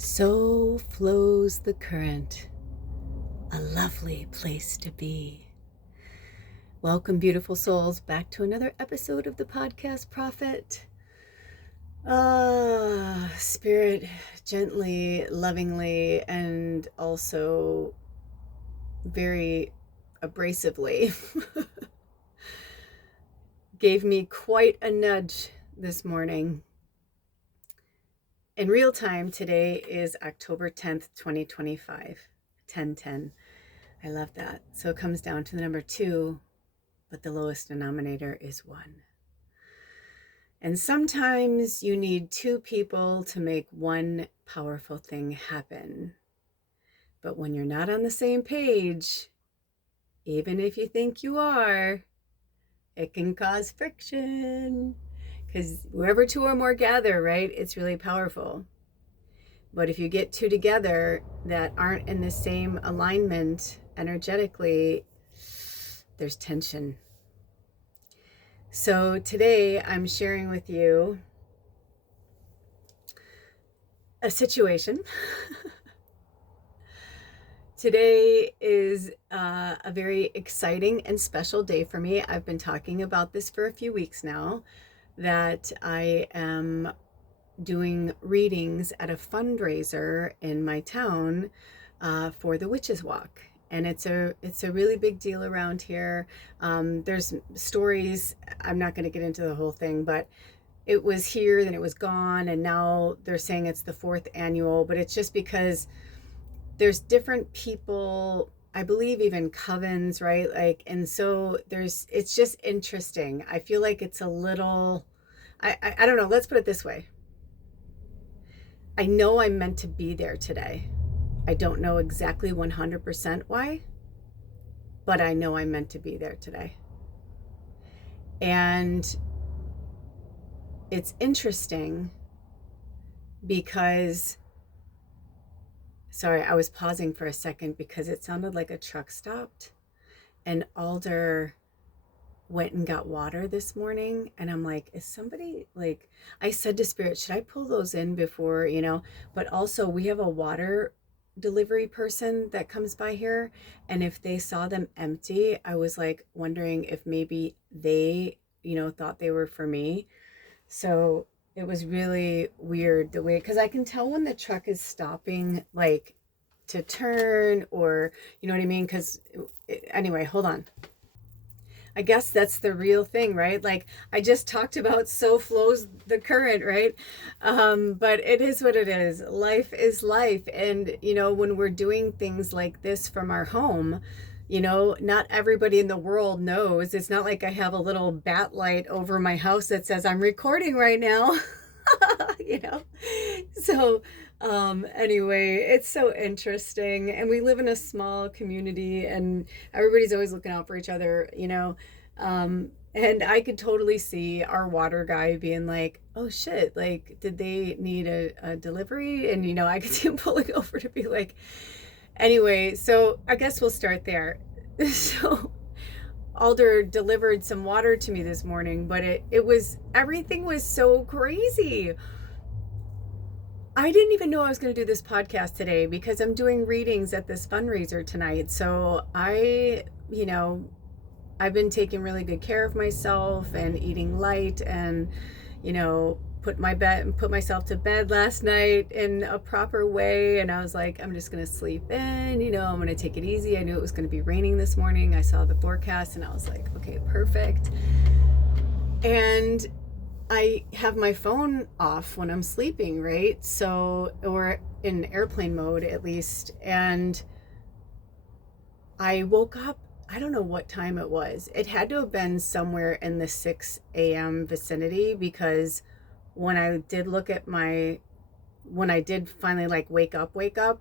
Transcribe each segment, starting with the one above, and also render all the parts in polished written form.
So flows the current, a lovely place to be. Welcome, beautiful souls, back to another episode of the Podcast Prophet. Spirit gently, lovingly, and also very abrasively gave me quite a nudge this morning. In real time, today is October 10th, 2025, 10:10. I love that. So it comes down to the number 2, but the lowest denominator is 1. And sometimes you need 2 people to make one powerful thing happen. But when you're not on the same page, even if you think you are, it can cause friction. Because wherever 2 or more gather, right, it's really powerful. But if you get 2 together that aren't in the same alignment energetically, there's tension. So today I'm sharing with you a situation. Today is a very exciting and special day for me. I've been talking about this for a few weeks now, that I am doing readings at a fundraiser in my town for the Witches Walk. And it's a really big deal around here. There's stories, I'm not going to get into the whole thing, but it was here, then it was gone, and now they're saying it's the 4th annual, but it's just because there's different people, I believe even covens, right? Like, and so it's just interesting. I feel like it's a little, I don't know, let's put it this way. I know I'm meant to be there today. I don't know exactly 100% why, but I know I'm meant to be there today. And it's interesting because, sorry, I was pausing for a second because it sounded like a truck stopped, and Alder went and got water this morning, and I'm like, is somebody, like, I said to Spirit, should I pull those in before, but also we have a water delivery person that comes by here, and if they saw them empty, I was like wondering if maybe they, thought they were for me. So it was really weird the way, because I can tell when the truck is stopping, like to turn, or you know what I mean? Because anyway, hold on. I guess that's the real thing, right? Like I just talked about, so flows the current, right? But it is what it is. Life is life. And, when we're doing things like this from our home, not everybody in the world knows. It's not like I have a little bat light over my house that says I'm recording right now, So anyway, it's so interesting, and we live in a small community, and everybody's always looking out for each other, and I could totally see our water guy being like, oh shit, like, did they need a delivery? And I could see him pulling over to be like, anyway, so I guess we'll start there. So Alder delivered some water to me this morning, but everything was so crazy. I didn't even know I was going to do this podcast today because I'm doing readings at this fundraiser tonight. So I've been taking really good care of myself and eating light, and, put myself to bed last night in a proper way. And I was like, I'm just going to sleep in, I'm going to take it easy. I knew it was going to be raining this morning. I saw the forecast and I was like, okay, perfect. And I have my phone off when I'm sleeping, right? So, or in airplane mode at least. And I woke up, I don't know what time it was. It had to have been somewhere in the 6 a.m. vicinity, because when I did finally like wake up,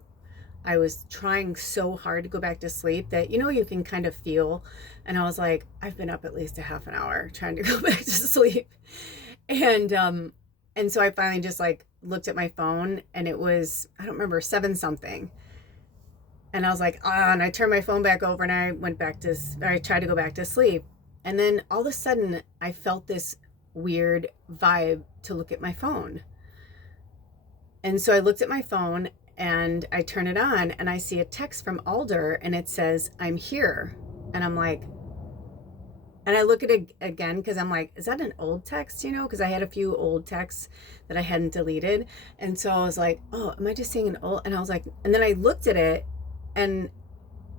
I was trying so hard to go back to sleep that, you can kind of feel. And I was like, I've been up at least a half an hour trying to go back to sleep. And so I finally just like looked at my phone, and it was, I don't remember, 7 something. And I was like, and I turned my phone back over, and I tried to go back to sleep. And then all of a sudden I felt this weird vibe to look at my phone. And so I looked at my phone and I turn it on and I see a text from Alder and it says, I'm here. And I'm like, and I look at it again because I'm like, is that an old text? Because I had a few old texts that I hadn't deleted. And so I was like, oh, am I just seeing an old? And I was like, and then I looked at it and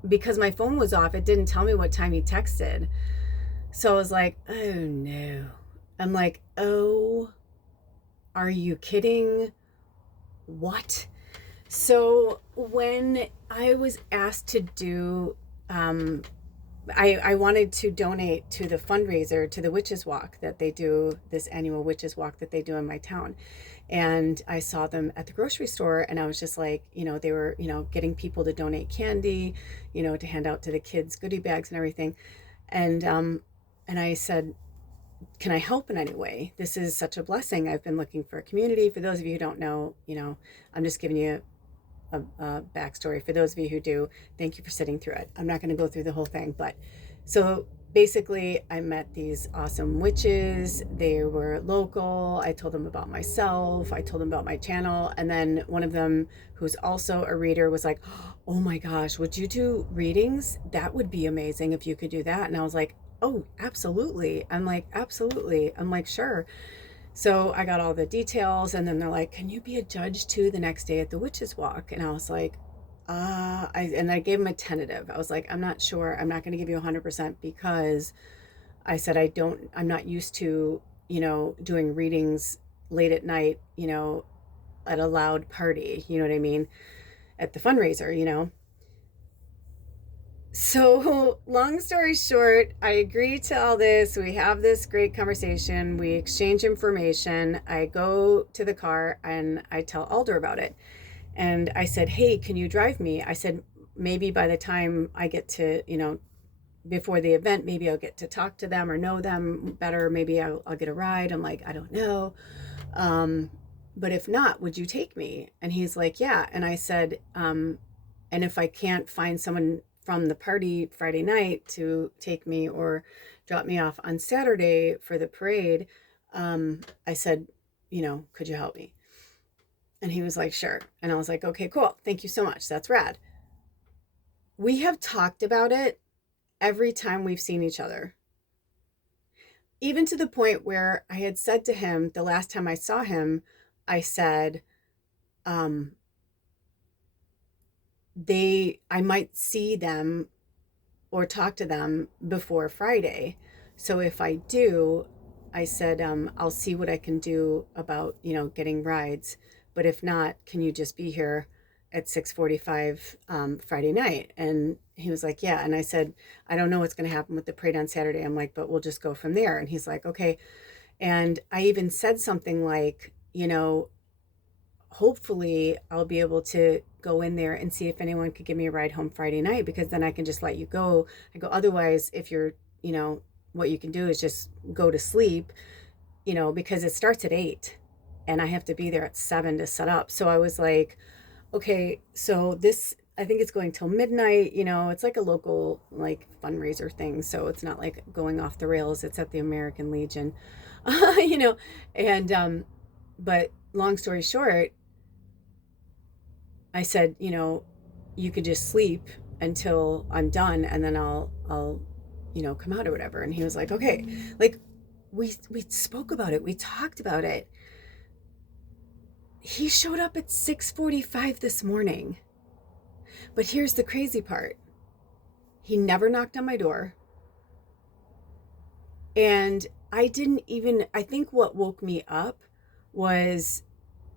because my phone was off, it didn't tell me what time he texted. So I was like, oh no. I'm like, oh, are you kidding? What? So when I was asked to do, I wanted to donate to the fundraiser, to the Witches Walk that they do, this annual Witches Walk that they do in my town. And I saw them at the grocery store and I was just like, they were, getting people to donate candy, to hand out to the kids goodie bags and everything. And I said, can I help in any way? This is such a blessing. I've been looking for a community. For those of you who don't know, I'm just giving you a backstory. For those of you who do, thank you for sitting through it. I'm not going to go through the whole thing, but so basically I met these awesome witches. They were local. I told them about myself. I told them about my channel. And then one of them, who's also a reader, was like, oh my gosh, would you do readings? That would be amazing if you could do that. And I was like, oh, absolutely. I'm like, absolutely. I'm like, sure. So I got all the details and then they're like, can you be a judge too the next day at the Witches Walk? And I was like, I gave him a tentative. I was like, I'm not sure. I'm not going to give you 100% because I said, I'm not used to, doing readings late at night, at a loud party, you know what I mean? At the fundraiser. So, long story short, I agree to all this. We have this great conversation. We exchange information. I go to the car and I tell Alder about it. And I said, hey, can you drive me? I said, maybe by the time I get to, before the event, maybe I'll get to talk to them or know them better. Maybe I'll get a ride. I'm like, I don't know. But if not, would you take me? And he's like, yeah. And I said, and if I can't find someone from the party Friday night to take me or drop me off on Saturday for the parade, I said, could you help me? And he was like, sure. And I was like, okay, cool. Thank you so much. That's rad. We have talked about it every time we've seen each other. Even to the point where I had said to him the last time I saw him, I said, I might see them or talk to them before Friday. So if I do, I said, I'll see what I can do about, getting rides. But if not, can you just be here at 6:45 Friday night? And he was like, yeah. And I said, I don't know what's going to happen with the parade on Saturday. I'm like, but we'll just go from there. And he's like, okay. And I even said something like, hopefully I'll be able to go in there and see if anyone could give me a ride home Friday night, because then I can just let you go. I go, otherwise, if you're, what you can do is just go to sleep, because it starts at 8 and I have to be there at 7 to set up. So I was like, okay, so this, I think it's going till midnight, it's like a local like fundraiser thing. So it's not like going off the rails. It's at the American Legion, and, but long story short, I said, you could just sleep until I'm done and then I'll, come out or whatever. And he was like, okay, like we spoke about it. We talked about it. He showed up at 6:45 this morning. But here's the crazy part. He never knocked on my door. And I think what woke me up was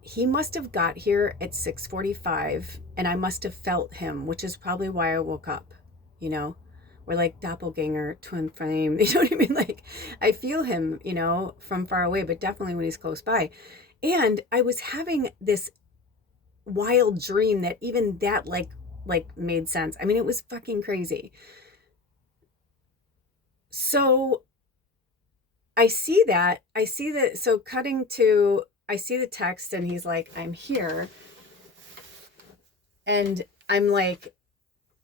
he must have got here at 6:45 and I must have felt him, which is probably why I woke up. We're like doppelganger, twin flame. You know what I mean? Like I feel him, from far away, but definitely when he's close by. And I was having this wild dream that even that like made sense. I mean, it was fucking crazy. So I see that. So cutting to, I see the text and he's like, I'm here. And I'm like,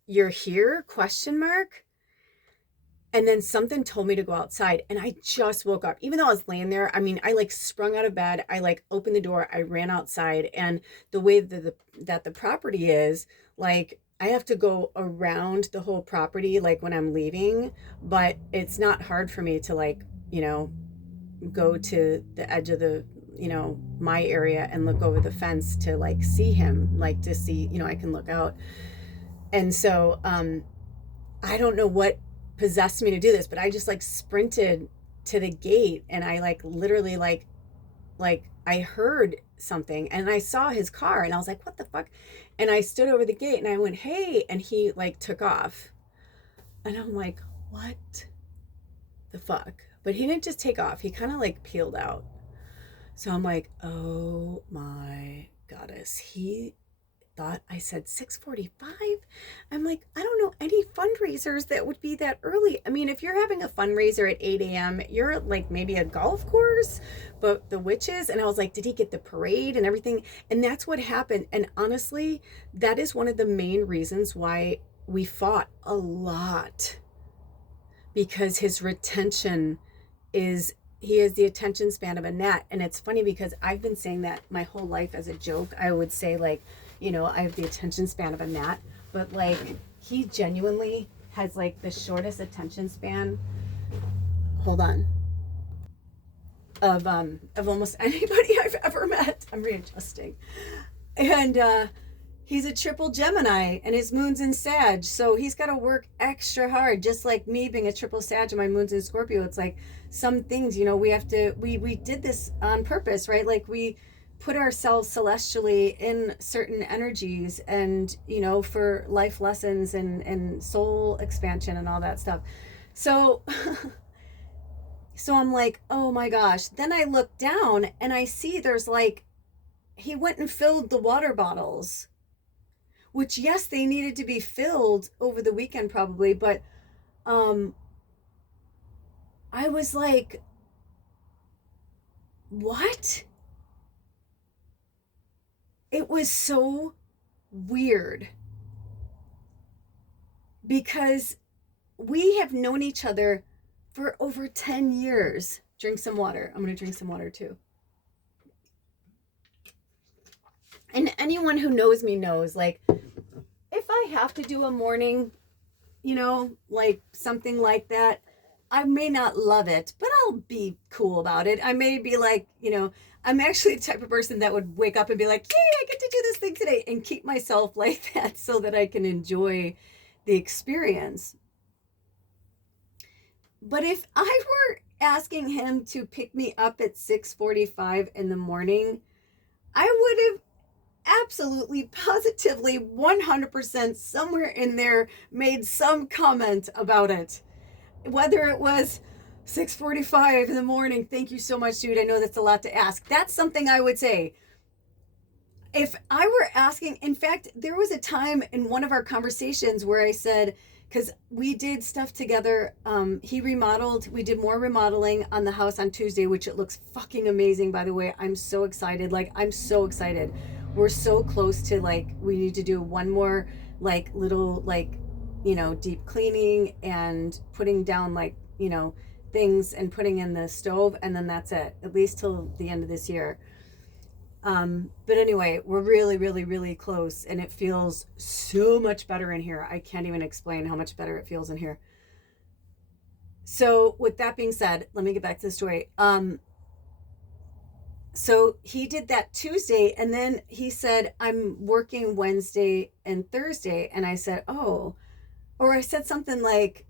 you're here? Question mark. And then something told me to go outside, and I just woke up. Even though I was laying there, I mean, I like sprung out of bed. I like opened the door. I ran outside, and the way that the property is, like I have to go around the whole property like when I'm leaving, but it's not hard for me to like, you know, go to the edge of the, my area and look over the fence to like see him, like to see, I can look out. And so I don't know what possessed me to do this, but I just like sprinted to the gate, and I like literally like I heard something and I saw his car, and I was like, what the fuck? And I stood over the gate and I went, hey, and he like took off. And I'm like, what the fuck? But he didn't just take off. He kind of like peeled out. So I'm like, oh my goddess. He thought I said 6:45. I'm like, I don't know any fundraisers that would be that early. I mean, if you're having a fundraiser at 8 a.m., you're at like maybe a golf course, but the witches. And I was like, did he get the parade and everything? And that's what happened. And honestly, that is one of the main reasons why we fought a lot, because his retention is, he has the attention span of a gnat. And it's funny because I've been saying that my whole life as a joke. I would say like, I have the attention span of a gnat, but like he genuinely has like the shortest attention span, hold on, of almost anybody I've ever met. I'm readjusting. And he's a triple Gemini and his moon's in Sag, so he's got to work extra hard, just like me being a triple Sag and my moon's in Scorpio. It's like some things, we have to, we did this on purpose, right? Like we put ourselves celestially in certain energies, and for life lessons and soul expansion and all that stuff. So so I'm like, oh my gosh. Then I look down and I see there's like, he went and filled the water bottles, which yes, they needed to be filled over the weekend probably, but I was like, what? It was so weird because we have known each other for over 10 years. Drink some water. I'm going to drink some water too. And anyone who knows me knows, like, if I have to do a morning, like something like that, I may not love it, but I'll be cool about it. I may be like, I'm actually the type of person that would wake up and be like, yay, I get to do this thing today, and keep myself like that so that I can enjoy the experience. But if I were asking him to pick me up at 6:45 in the morning, I would have absolutely, positively, 100% somewhere in there made some comment about it. Whether it was 6:45 in the morning, thank you so much, dude. I know that's a lot to ask. That's something I would say. If I were asking, in fact, there was a time in one of our conversations where I said, because we did stuff together, he remodeled, we did more remodeling on the house on Tuesday, which it looks fucking amazing, by the way. I'm so excited. Like, I'm so excited. We're so close to, like, we need to do one more, like, little, like, deep cleaning and putting down, like, things and putting in the stove, and then that's it, at least till the end of this year. But anyway, we're really, really, really close, and it feels so much better in here. I can't even explain how much better it feels in here. So with that being said, let me get back to the story. So he did that Tuesday, and then he said, I'm working Wednesday and Thursday. And I said, oh, or I said something like,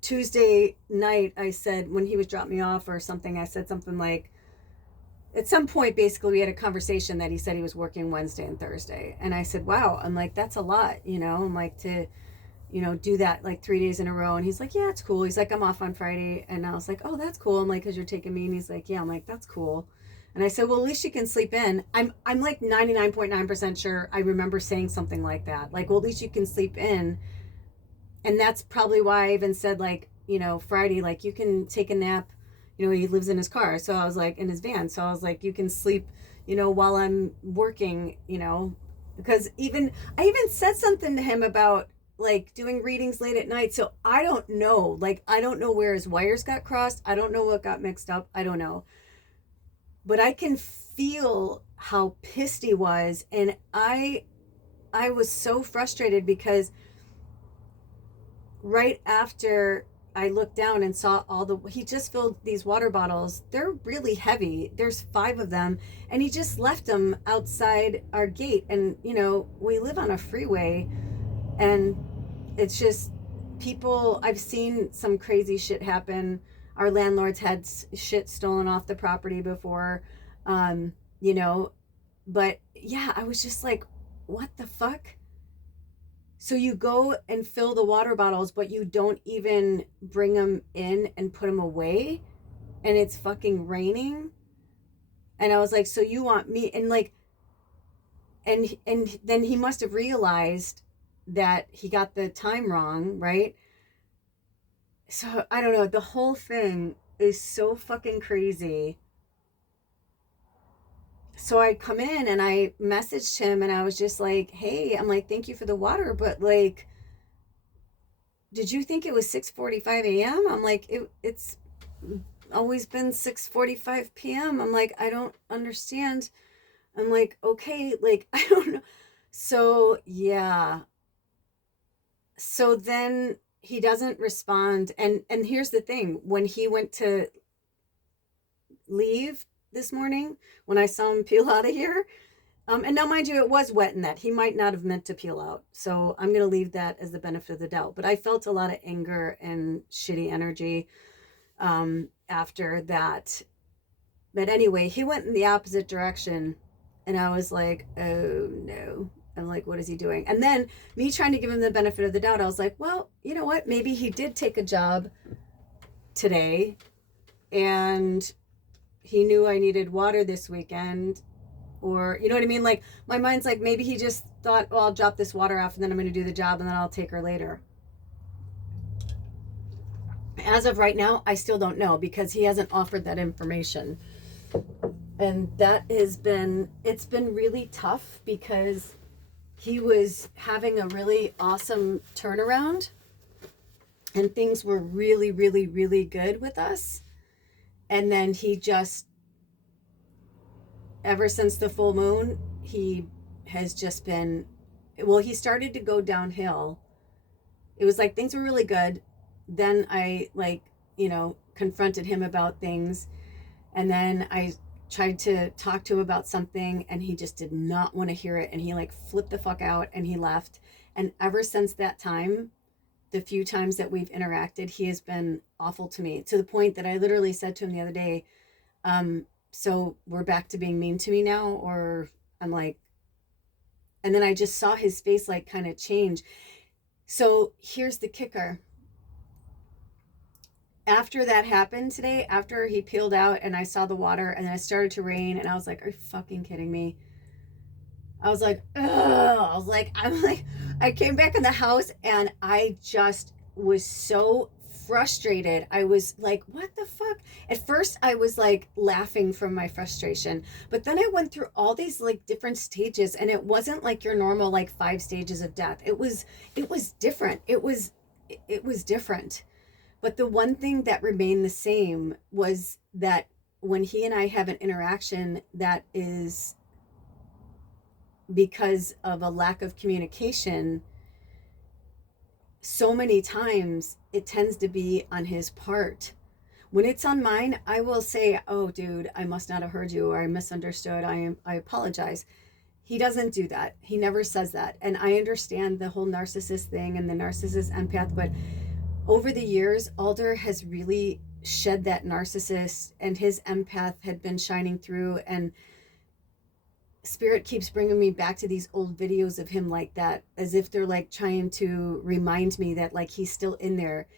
Tuesday night, I said, when he was dropping me off or something, I said something like, at some point, basically, we had a conversation that he said he was working Wednesday and Thursday. And I said, wow, I'm like, that's a lot, I'm like, to, do that like 3 days in a row. And he's like, yeah, it's cool. He's like, I'm off on Friday. And I was like, oh, that's cool. I'm like, because you're taking me. And he's like, yeah. I'm like, that's cool. And I said, well, at least you can sleep in. I'm like 99.9% sure I remember saying something like that. Like, well, at least you can sleep in. And that's probably why I even said, like, Friday, like, you can take a nap. He lives in his car. So I was like, in his van. So I was like, you can sleep, while I'm working, because I even said something to him about like doing readings late at night. So I don't know. Like, I don't know where his wires got crossed. I don't know what got mixed up. I don't know. But I can feel how pissed he was. And I was so frustrated because right after I looked down and saw he just filled these water bottles. They're really heavy. There's 5 of them. And he just left them outside our gate. And, you know, we live on a freeway, and it's just people. I've seen some crazy shit happen. Our landlords had shit stolen off the property before, you know, but yeah, I was just like, what the fuck? So you go and fill the water bottles, but you don't even bring them in and put them away, and it's fucking raining. And I was like, so you want me? And like, and then he must have realized that he got the time wrong, right? So I don't know. The whole thing is so fucking crazy. So I come in and I messaged him, and I was just like, hey, I'm like, thank you for the water, but like, did you think it was 6:45 a.m.? I'm like, it's always been 6:45 p.m. I'm like, I don't understand. I'm like, okay, like, I don't know. So yeah. So then he doesn't respond. And here's the thing. When he went to leave this morning, when I saw him peel out of here, and now mind you, it was wet in that. He might not have meant to peel out. So I'm going to leave that as the benefit of the doubt. But I felt a lot of anger and shitty energy after that. But anyway, he went in the opposite direction. And I was like, oh no. I'm like, what is he doing? And then me trying to give him the benefit of the doubt, I was like, well, you know what? Maybe he did take a job today, and he knew I needed water this weekend. Or, you know what I mean? Like, my mind's like, maybe he just thought, well, I'll drop this water off and then I'm going to do the job and then I'll take her later. As of right now, I still don't know because he hasn't offered that information. And it's been really tough because he was having a really awesome turnaround and things were really, really, really good with us. And then he just, ever since the full moon, he has just been, well, he started to go downhill. It was like things were really good. Then I, like, you know, confronted him about things. And then I tried to talk to him about something, and he just did not want to hear it. And he like flipped the fuck out and he left. And ever since that time, the few times that we've interacted, he has been awful to me, to the point that I literally said to him the other day, so we're back to being mean to me now? Or I'm like, and then I just saw his face like kind of change. So here's the kicker. After that happened today, after he peeled out and I saw the water and then it started to rain, and I was like, are you fucking kidding me? I was like, ugh. I came back in the house and I just was so frustrated. I was like, what the fuck? At first I was like laughing from my frustration, but then I went through all these like different stages, and it wasn't like your normal like 5 stages of death. It was different. It was different. But the one thing that remained the same was that when he and I have an interaction that is because of a lack of communication, so many times it tends to be on his part. When it's on mine, I will say, oh dude, I must not have heard you, or I misunderstood, I apologize. He doesn't do that. He never says that. And I understand the whole narcissist thing and the narcissist empath, but over the years, Alder has really shed that narcissist, and his empath had been shining through. And Spirit keeps bringing me back to these old videos of him like that, as if they're like trying to remind me that like he's still in there.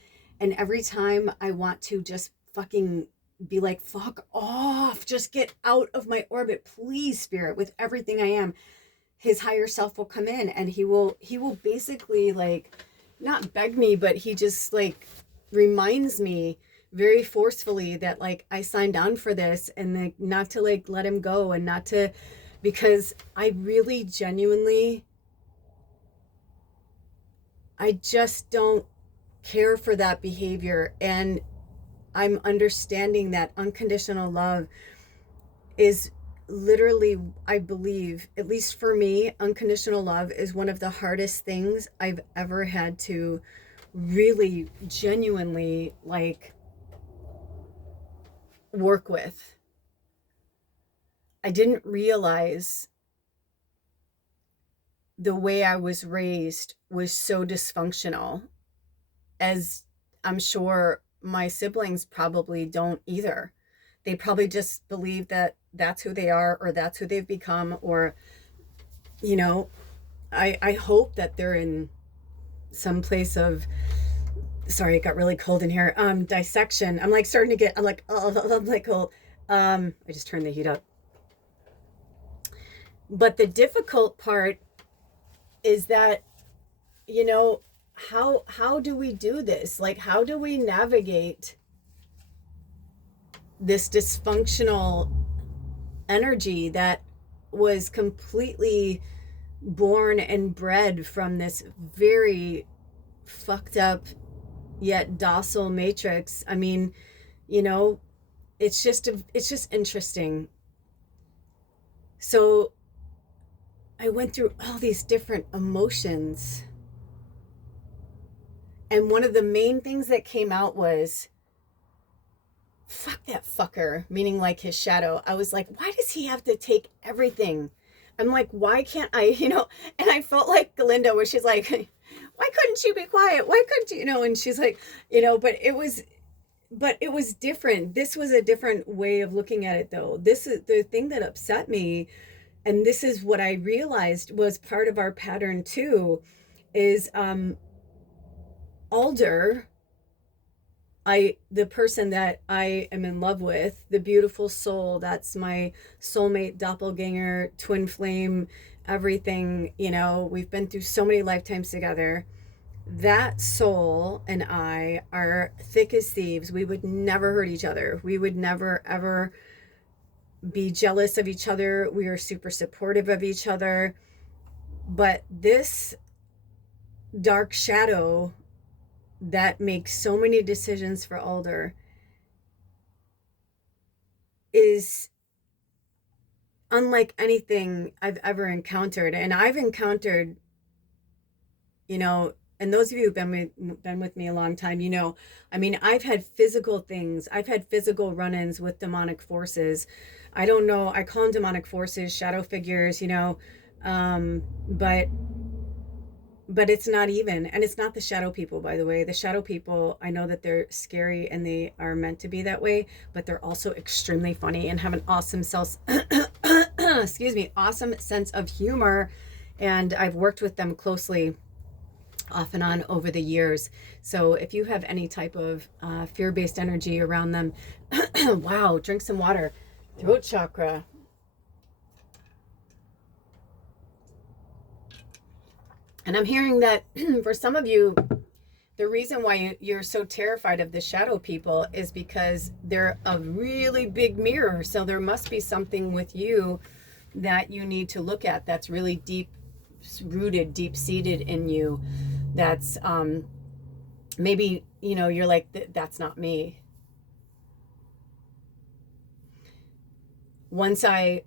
And every time I want to just fucking be like, fuck off, just get out of my orbit, please, Spirit, with everything I am, his higher self will come in and he will basically like not beg me, but he just like reminds me very forcefully that like I signed on for this, and like not to like let him go, and not to, because I really genuinely I just don't care for that behavior. And I'm understanding that unconditional love is literally, I believe, at least for me, unconditional love is one of the hardest things I've ever had to really genuinely like work with. I didn't realize the way I was raised was so dysfunctional, as I'm sure my siblings probably don't either. They probably just believe that that's who they are, or that's who they've become, or, you know, I hope that they're in some place of, sorry, it got really cold in here, dissection. I'm like starting to get, I'm like, oh, I'm like cold. I just turned the heat up. But the difficult part is that, you know, how do we do this? Like, how do we navigate this dysfunctional energy that was completely born and bred from this very fucked up yet docile matrix? I mean, you know, it's just interesting. So I went through all these different emotions, and one of the main things that came out was, fuck that fucker, meaning like his shadow. I was like, why does he have to take everything? I'm like, why can't I, you know? And I felt like Glinda, where she's like, why couldn't you be quiet? Why couldn't you, you know? And she's like, you know, but it was different. This was a different way of looking at it, though. This is the thing that upset me. And this is what I realized was part of our pattern too, is Alder, the person that I am in love with, the beautiful soul, that's my soulmate, doppelganger, twin flame, everything, you know, we've been through so many lifetimes together. That soul and I are thick as thieves. We would never hurt each other. We would never, ever be jealous of each other. We are super supportive of each other. But this dark shadow that makes so many decisions for Alder is unlike anything I've ever encountered. And I've encountered, you know, and those of you who've been with me a long time, you know, I mean, I've had physical things. I've had physical run-ins with demonic forces. I don't know, I call them demonic forces, shadow figures, you know, but it's not even, and it's not the shadow people, by the way. The shadow people, I know that they're scary and they are meant to be that way, but they're also extremely funny and have an awesome excuse me, awesome sense of humor. And I've worked with them closely off and on over the years. So if you have any type of fear-based energy around them, wow, drink some water. Throat chakra. And I'm hearing that for some of you, the reason why you're so terrified of the shadow people is because they're a really big mirror. So there must be something with you that you need to look at that's really deep rooted, deep seated in you. That's maybe, you know, you're like, that's not me. Once I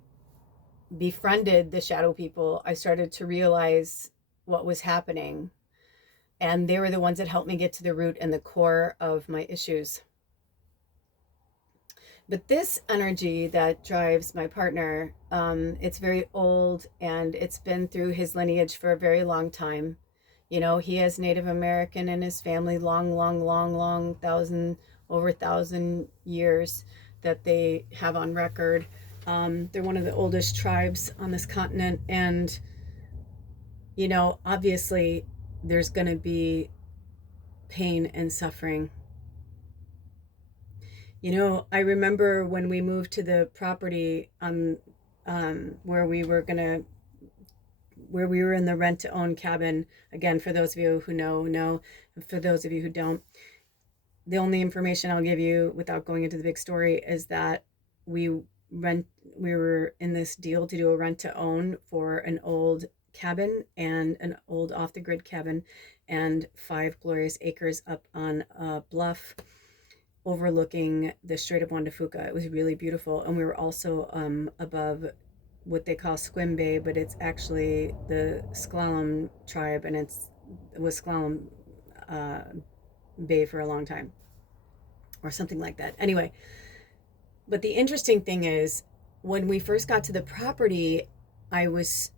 befriended the shadow people, I started to realize what was happening. And they were the ones that helped me get to the root and the core of my issues. But this energy that drives my partner, it's very old, and it's been through his lineage for a very long time. You know, he has Native American in his family, long, over 1,000 years that they have on record. They're one of the oldest tribes on this continent. And, you know, obviously there's going to be pain and suffering. You know, I remember when we moved to the property where we were in the rent to own cabin. Again, for those of you who know, for those of you who don't, the only information I'll give you without going into the big story is that we rent we were in this deal to do a rent to own for an old cabin and an old off the grid cabin and 5 glorious acres up on a bluff overlooking the Strait of Juan de Fuca. It was really beautiful, and we were also above what they call Squim Bay, but it's actually the Sklallam tribe, and it was Sklallam uh, Bay for a long time, or something like that. Anyway, but the interesting thing is, when we first got to the property, I was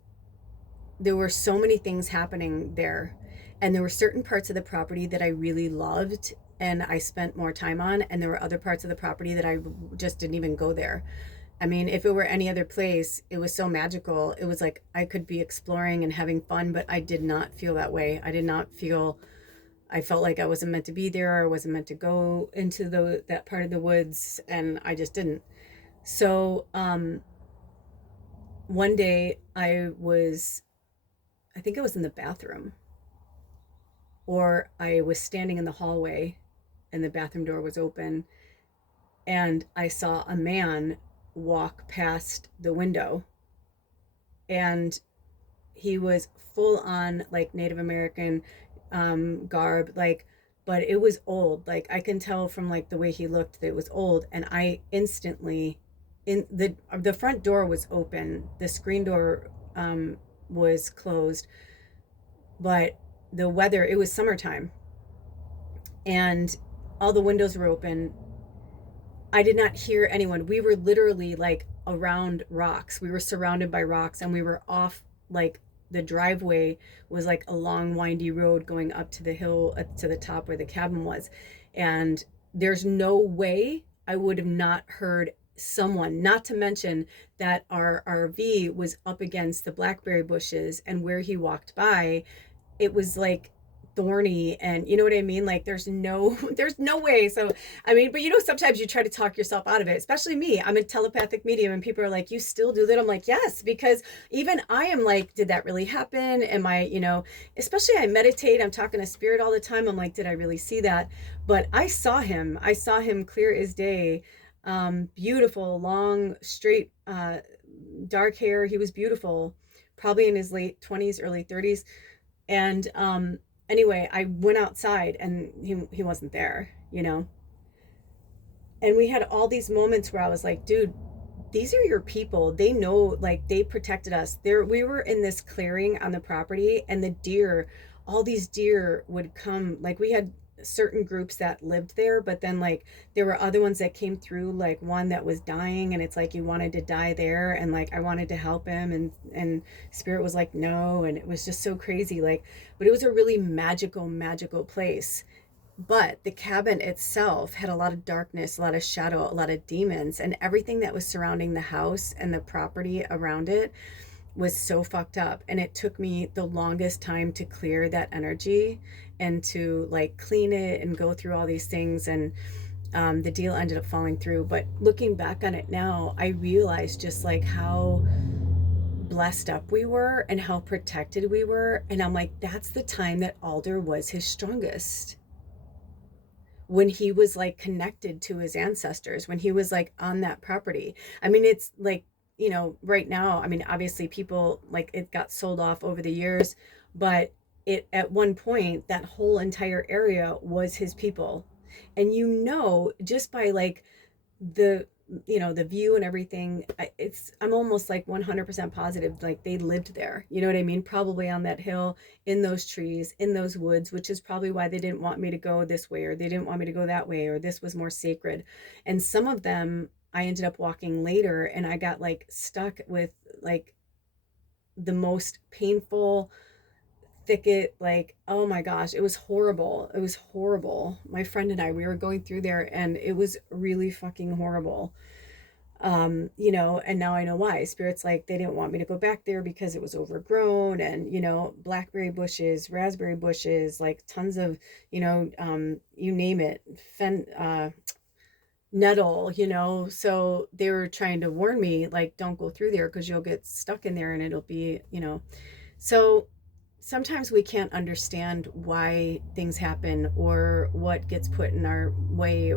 there were so many things happening there, and there were certain parts of the property that I really loved and I spent more time on, and there were other parts of the property that I just didn't even go there. I mean, if it were any other place, it was so magical. It was like I could be exploring and having fun, but I did not feel that way. I felt like I wasn't meant to be there. I wasn't meant to go into that part of the woods, and I just didn't. So, one day I think I was in the bathroom, or I was standing in the hallway and the bathroom door was open, and I saw a man walk past the window, and he was full on like Native American garb, like, but it was old. Like I can tell from like the way he looked that it was old, and I instantly, in the front door was open, the screen door was closed, but the weather, it was summertime, and all the windows were open. I did not hear anyone. We were literally like around rocks. We were surrounded by rocks, and we were off, like the driveway was like a long windy road going up to the hill, to the top where the cabin was. And there's no way I would have not heard someone, not to mention that our RV was up against the blackberry bushes, and where he walked by, it was like thorny, and you know what I mean, like there's no way. So I mean, but sometimes you try to talk yourself out of it, especially me. I'm a telepathic medium, and people are like, you still do that? I'm like, yes, because even I am like, did that really happen? Am I, especially I meditate, I'm talking to spirit all the time, I'm like, did I really see that? But I saw him clear as day. Beautiful, long, straight, dark hair. He was beautiful, probably in his late 20s, early 30s. And anyway, I went outside, and he wasn't there, and we had all these moments where I was like, dude, these are your people. They know, like, they protected us. We were in this clearing on the property, and the deer, all these deer would come. Like, we had certain groups that lived there, but then like there were other ones that came through, like one that was dying, and it's like you wanted to die there, and like I wanted to help him, and spirit was like no, and it was just so crazy, like, but it was a really magical place. But the cabin itself had a lot of darkness, a lot of shadow, a lot of demons, and everything that was surrounding the house and the property around it was so fucked up. And it took me the longest time to clear that energy and to like clean it and go through all these things. And the deal ended up falling through. But looking back on it now, I realized just like how blessed up we were and how protected we were. And I'm like, that's the time that Alder was his strongest, when he was like connected to his ancestors, when he was like on that property. I mean, it's like, right now, I mean, obviously people, like, it got sold off over the years, but it, at one point, that whole entire area was his people. And just by like the the view and everything, I'm almost like 100% positive like they lived there, you know what I mean, probably on that hill, in those trees, in those woods, which is probably why they didn't want me to go this way, or they didn't want me to go that way, or this was more sacred. And some of them I ended up walking later, and I got like stuck with like the most painful thicket. Like, oh my gosh, it was horrible. It was horrible. My friend and I, we were going through there, and it was really fucking horrible. And now I know why. Spirit's like, they didn't want me to go back there because it was overgrown, and blackberry bushes, raspberry bushes, like tons of, you name it, nettle, so they were trying to warn me, like, don't go through there because you'll get stuck in there, and it'll be, so sometimes we can't understand why things happen or what gets put in our way,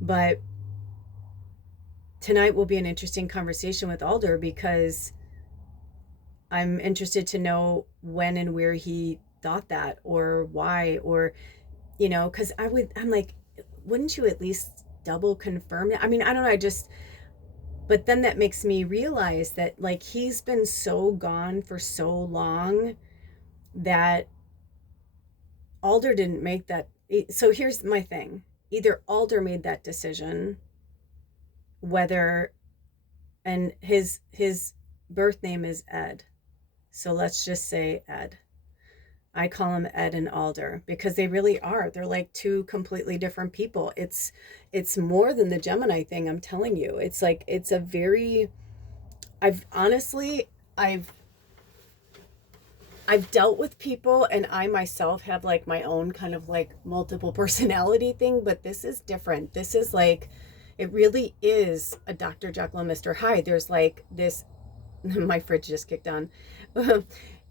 but tonight will be an interesting conversation with Alder, because I'm interested to know when and where he thought that, or why, or, because I'm like, wouldn't you at least double confirm it? I mean, I don't know. But then that makes me realize that, like, he's been so gone for so long that Alder didn't make that. So here's my thing. Either Alder made that decision, whether, and his birth name is Ed. So let's just say Ed. I call him Ed and Alder because they really are. They're like two completely different people. It's more than the Gemini thing, I'm telling you. It's like, it's a very, I've honestly, I've dealt with people, and I myself have like my own kind of like multiple personality thing, but this is different. This is like, it really is a Dr. Jekyll and Mr. Hyde. There's like this, my fridge just kicked on.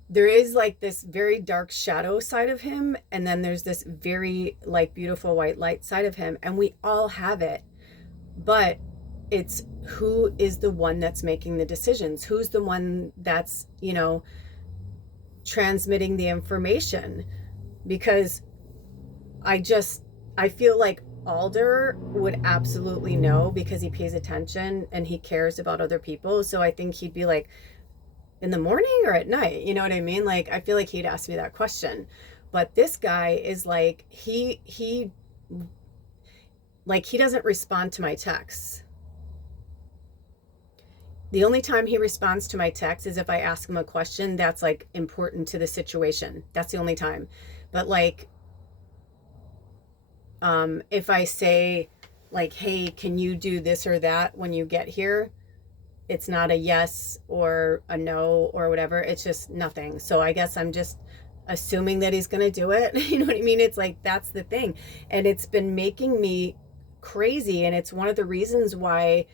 There is like this very dark shadow side of him, and then there's this very like beautiful white light side of him, and we all have it. But it's who is the one that's making the decisions, who's the one that's, transmitting the information. Because I feel like Alder would absolutely know, because he pays attention and he cares about other people. So I think he'd be like, in the morning or at night, you know what I mean? Like, I feel like he'd ask me that question. But this guy is like, he doesn't respond to my texts. The only time he responds to my text is if I ask him a question that's like important to the situation. That's the only time. But like, if I say like, hey, can you do this or that when you get here? It's not a yes or a no or whatever. It's just nothing. So I guess I'm just assuming that he's going to do it. You know what I mean? It's like, that's the thing. And it's been making me crazy. And it's one of the reasons why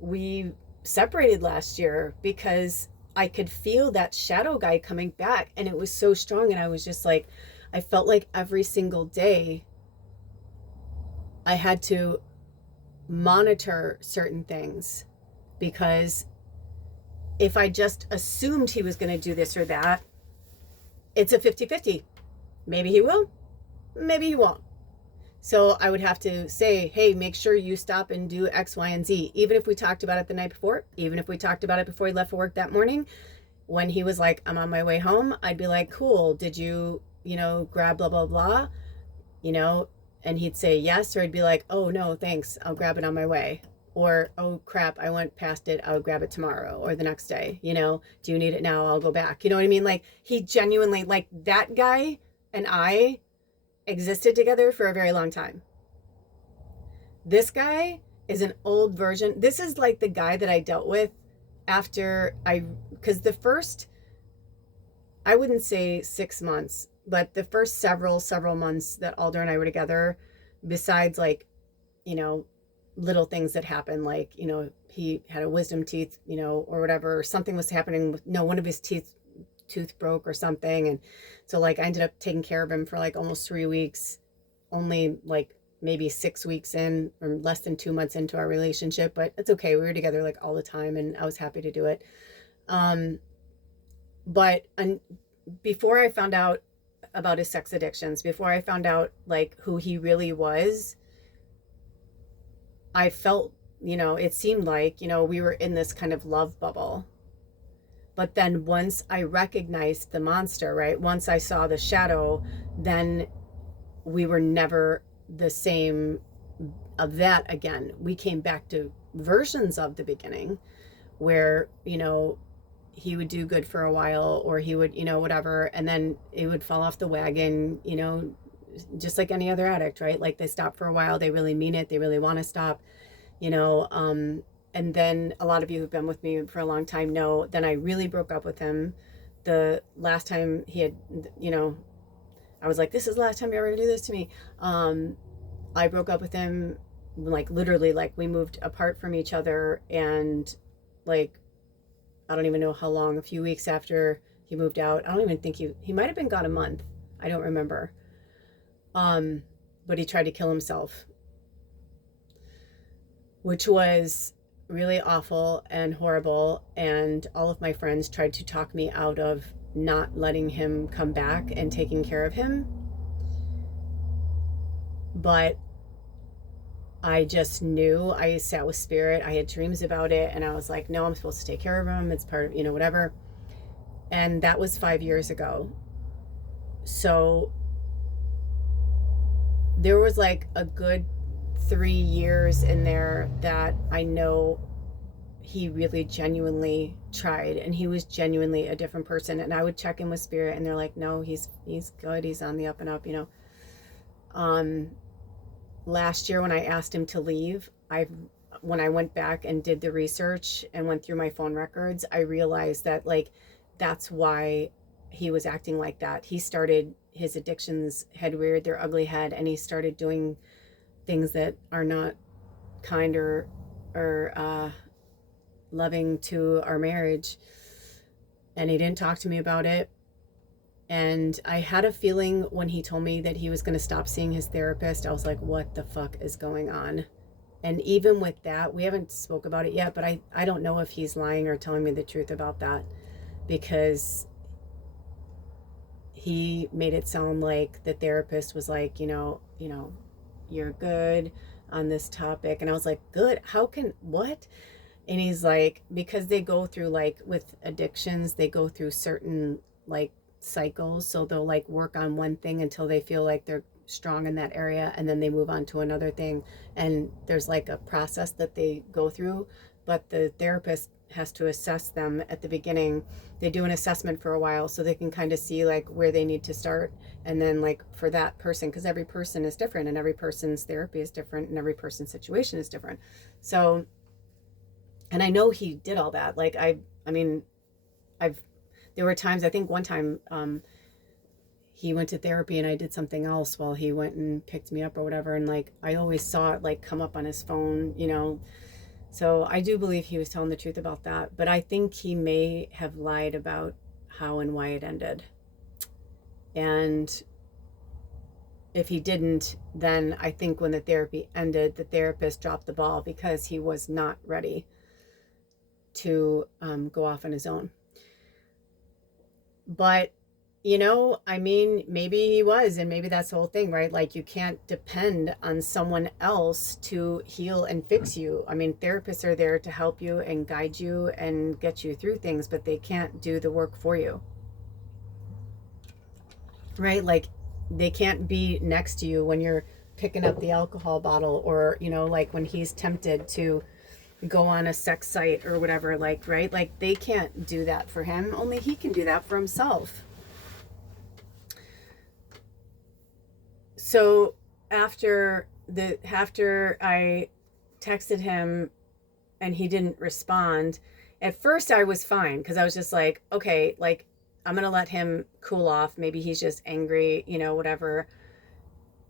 we separated last year, because I could feel that shadow guy coming back, and it was so strong. And I was just like, I felt like every single day I had to monitor certain things, because if I just assumed he was going to do this or that, it's a 50-50. Maybe he will, maybe he won't. So I would have to say, hey, make sure you stop and do X, Y, and Z. Even if we talked about it the night before, even if we talked about it before he left for work that morning, when he was like, I'm on my way home, I'd be like, cool, did you, grab blah, blah, blah, and he'd say yes, or he'd be like, oh, no, thanks, I'll grab it on my way. Or, oh, crap, I went past it, I'll grab it tomorrow or the next day, do you need it now? I'll go back. You know what I mean? Like, he genuinely, like, that guy and I existed together for a very long time. This guy is an old version. This is like the guy that I dealt with after because the first, I wouldn't say 6 months, but the first several months that Alder and I were together, besides like, little things that happened, like, he had a wisdom teeth, or whatever, or something was happening with, one of his tooth broke or something. And so like I ended up taking care of him for like almost 3 weeks, only like maybe 6 weeks in, or less than 2 months into our relationship, but it's okay. We were together like all the time, and I was happy to do it. But before I found out about his sex addictions, before I found out like who he really was, I felt, it seemed like, we were in this kind of love bubble. But then once I recognized the monster, right? Once I saw the shadow, then we were never the same of that again. We came back to versions of the beginning where, he would do good for a while, or he would, whatever, and then it would fall off the wagon, just like any other addict, right? Like, they stop for a while, they really mean it, they really want to stop, and then a lot of you who've been with me for a long time know, then I really broke up with him. The last time he had, I was like, this is the last time you're ever gonna do this to me. I broke up with him, like literally, like we moved apart from each other, and like, I don't even know how long, a few weeks after he moved out. I don't even think he might have been gone a month. I don't remember. But he tried to kill himself, which was really awful and horrible, and all of my friends tried to talk me out of not letting him come back and taking care of him. But I just knew. I sat with spirit. I had dreams about it, and I was like, no, I'm supposed to take care of him. It's part of, whatever. And that was 5 years ago. So there was like a good 3 years in there that I know he really genuinely tried, and he was genuinely a different person. And I would check in with spirit, and they're like, no, he's good. He's on the up and up, Last year when I asked him to leave, when I went back and did the research and went through my phone records, I realized that like that's why he was acting like that. He started, his addictions had reared their ugly head, and he started doing things that are not kind or loving to our marriage. And he didn't talk to me about it. And I had a feeling when he told me that he was going to stop seeing his therapist, I was like, what the fuck is going on? And even with that, we haven't spoke about it yet, but I don't know if he's lying or telling me the truth about that, because he made it sound like the therapist was like, you're good on this topic. And I was like, good? How can, what? And he's like, because they go through, like with addictions, they go through certain like cycles. So they'll like work on one thing until they feel like they're strong in that area, and then they move on to another thing. And there's like a process that they go through, but the therapist has to assess them at the beginning. They do an assessment for a while so they can kind of see like where they need to start. And then like for that person, because every person is different and every person's therapy is different and every person's situation is different. So, and I know he did all that. Like I mean, there were times, I think one time he went to therapy and I did something else while he went and picked me up or whatever. And like, I always saw it like come up on his phone, So I do believe he was telling the truth about that. But I think he may have lied about how and why it ended. And if he didn't, then I think when the therapy ended, the therapist dropped the ball because he was not ready to go off on his own. But, I mean, maybe he was, and maybe that's the whole thing, right? Like you can't depend on someone else to heal and fix you. I mean, therapists are there to help you and guide you and get you through things, but they can't do the work for you, right? Like they can't be next to you when you're picking up the alcohol bottle, or, like when he's tempted to go on a sex site or whatever, like, right? Like they can't do that for him. Only he can do that for himself. So after I texted him and he didn't respond, at first I was fine because I was just like, okay, like I'm gonna let him cool off. Maybe he's just angry, whatever.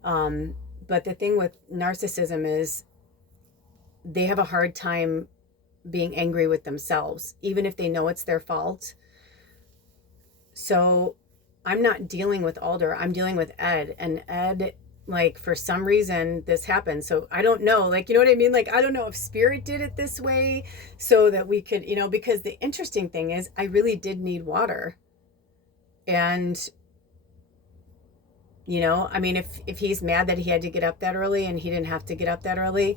But the thing with narcissism is they have a hard time being angry with themselves, even if they know it's their fault. So I'm not dealing with Alder, I'm dealing with Ed. And Ed, like, for some reason this happened. So I don't know, like, you know what I mean? Like, I don't know if spirit did it this way so that we could, because the interesting thing is I really did need water. And, I mean, if he's mad that he had to get up that early and he didn't have to get up that early,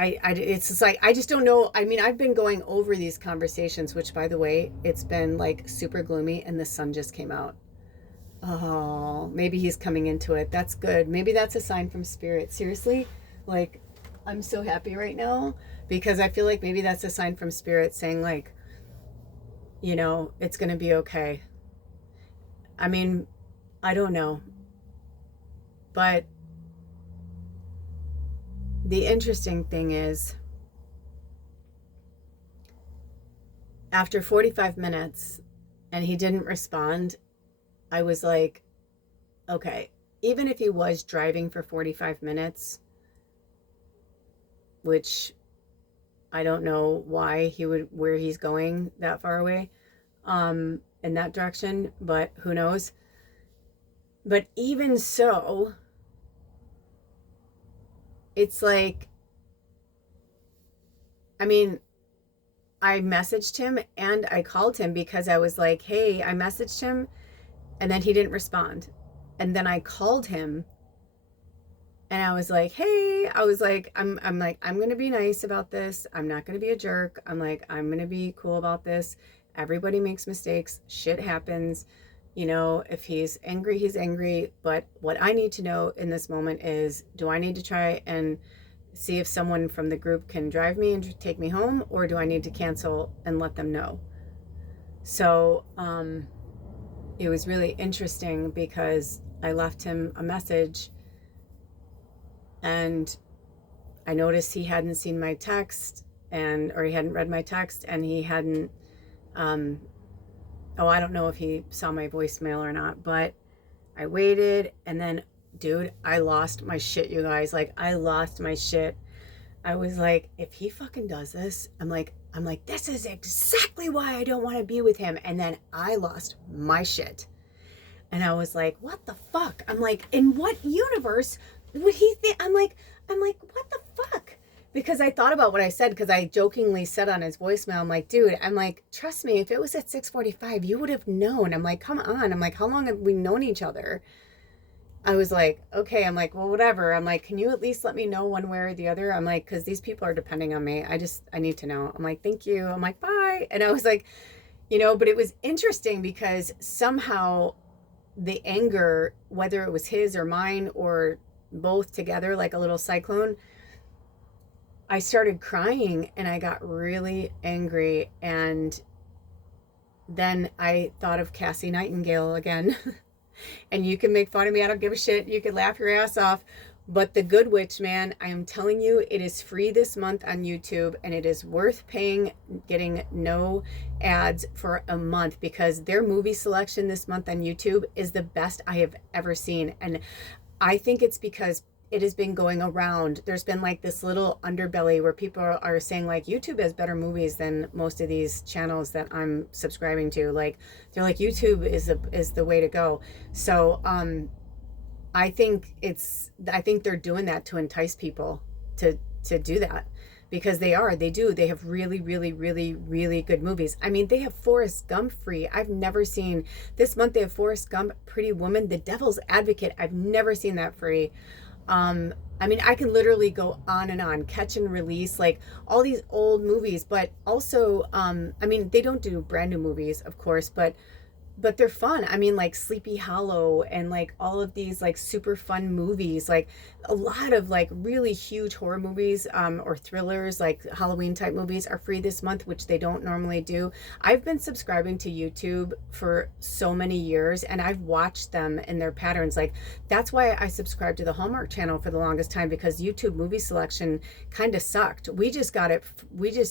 it's just like, I just don't know. I mean, I've been going over these conversations, which by the way, it's been like super gloomy and the sun just came out. Oh, maybe he's coming into it. That's good. Maybe that's a sign from spirit. Seriously, like I'm so happy right now because I feel like maybe that's a sign from spirit saying like, it's going to be okay. I mean, I don't know. But the interesting thing is, after 45 minutes and he didn't respond, I was like, okay, even if he was driving for 45 minutes, which I don't know why where he's going that far away, in that direction, but who knows? But even so, it's like I mean, I messaged him and I called him because I was like, hey, I messaged him and then he didn't respond. And then I called him and I was like, hey, I was like, I'm like, I'm going to be nice about this. I'm not going to be a jerk. I'm like, I'm going to be cool about this. Everybody makes mistakes. Shit happens. You know, if he's angry, he's angry. But what I need to know in this moment is, do I need to try and see if someone from the group can drive me and take me home, or do I need to cancel and let them know? So, it was really interesting because I left him a message and I noticed he hadn't seen my text, or he hadn't read my text, and he hadn't, um, oh, I don't know if he saw my voicemail or not, but I waited and then, dude, I lost my shit, you guys. Like, I lost my shit. I was like, if he fucking does this, I'm like, this is exactly why I don't want to be with him. And then I lost my shit. And I was like, what the fuck? I'm like, in what universe would he think? I'm like, what the fuck? Because I thought about what I said, because I jokingly said on his voicemail, I'm like, dude, I'm like, trust me, if it was at 6:45, you would have known. I'm like, come on. I'm like, how long have we known each other? I was like, okay. I'm like, well, whatever. I'm like, can you at least let me know one way or the other? I'm like, because these people are depending on me. I need to know. I'm like, thank you. I'm like, bye. And I was like, but it was interesting because somehow the anger, whether it was his or mine or both together, like a little cyclone, I started crying and I got really angry. And then I thought of Cassie Nightingale again. And you can make fun of me. I don't give a shit. You can laugh your ass off. But The Good Witch, man, I am telling you, it is free this month on YouTube, and it is worth paying, getting no ads for a month, because their movie selection this month on YouTube is the best I have ever seen. And I think it's because it has been going around. There's been like this little underbelly where people are saying like YouTube has better movies than most of these channels that I'm subscribing to. Like, they're like, YouTube is the way to go. So I think they're doing that to entice people to do that, because they have really, really, really, really good movies. I mean, they have Forrest Gump free. I've never seen this month. They have Forrest Gump, Pretty Woman, The Devil's Advocate. I've never seen that free. I mean, I can literally go on and on. Catch and Release, like all these old movies, but also, I mean, they don't do brand new movies, of course, but they're fun. I mean, like Sleepy Hollow and like all of these like super fun movies, like a lot of like really huge horror movies, or thrillers, like Halloween type movies are free this month, which they don't normally do. I've been subscribing to YouTube for so many years and I've watched them in their patterns. Like, that's why I subscribed to the Hallmark Channel for the longest time, because YouTube movie selection kind of sucked. We just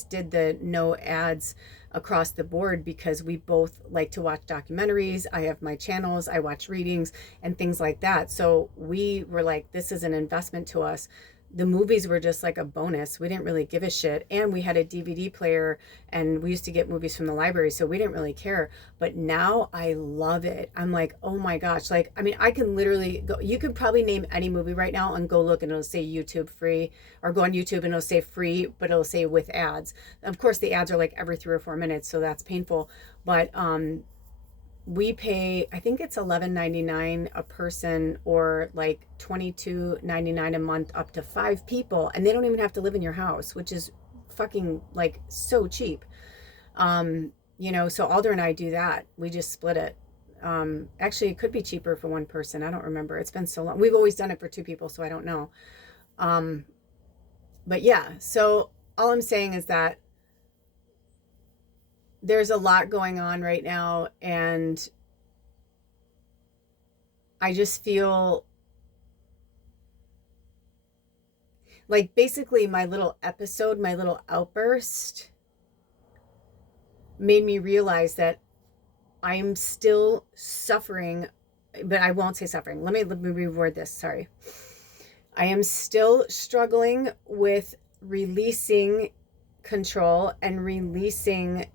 did the no ads across the board because we both like to watch documentaries. I have my channels, I watch readings and things like that. So we were like, this is an investment to us. The movies were just like a bonus. We didn't really give a shit. And we had a DVD player and we used to get movies from the library, so we didn't really care. But now I love it. I'm like, oh my gosh. Like, I mean, I can literally go, you could probably name any movie right now and go look and it'll say YouTube free, or go on YouTube and it'll say free, but it'll say with ads. Of course, the ads are like every 3 or 4 minutes, so that's painful. But we pay, I think it's $11.99 a person, or like $22.99 a month, up to 5 people, and they don't even have to live in your house, which is fucking like so cheap. So Alder and I do that. We just split it. Actually, it could be cheaper for one person. I don't remember. It's been so long. We've always done it for 2 people, so I don't know. But yeah, so all I'm saying is that there's a lot going on right now, and I just feel like basically my little episode, my little outburst made me realize that I'm still suffering, but I won't say suffering. Let me reword this. Sorry. I am still struggling with releasing control and releasing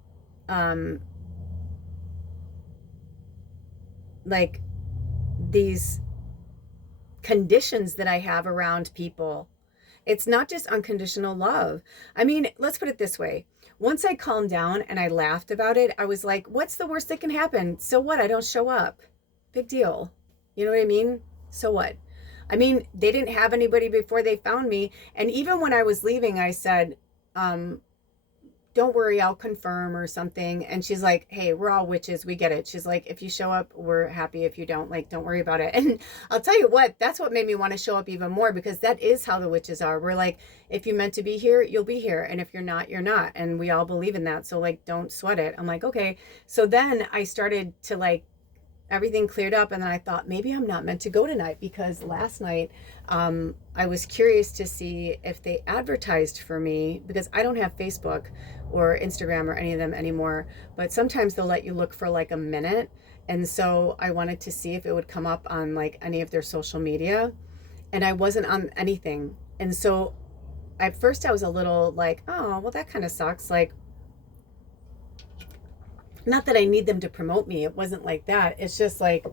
like these conditions that I have around people. It's not just unconditional love. I mean, let's put it this way. Once I calmed down and I laughed about it, I was like, what's the worst that can happen? So what? I don't show up. Big deal. You know what I mean? So what? I mean, they didn't have anybody before they found me. And even when I was leaving, I said, um, don't worry, I'll confirm or something. And she's like, hey, we're all witches. We get it. She's like, if you show up, we're happy. If you don't, like, don't worry about it. And I'll tell you what, that's what made me want to show up even more, because that is how the witches are. We're like, if you're meant to be here, you'll be here. And if you're not, you're not. And we all believe in that. So like, don't sweat it. I'm like, okay. So then I started to like, everything cleared up, and then I thought maybe I'm not meant to go tonight, because last night I was curious to see if they advertised for me, because I don't have Facebook or Instagram or any of them anymore, but sometimes they'll let you look for like a minute, and so I wanted to see if it would come up on like any of their social media, and I wasn't on anything. And so at first I was a little like, oh well, that kind of sucks. Like, not that I need them to promote me. It wasn't like that. It's just like,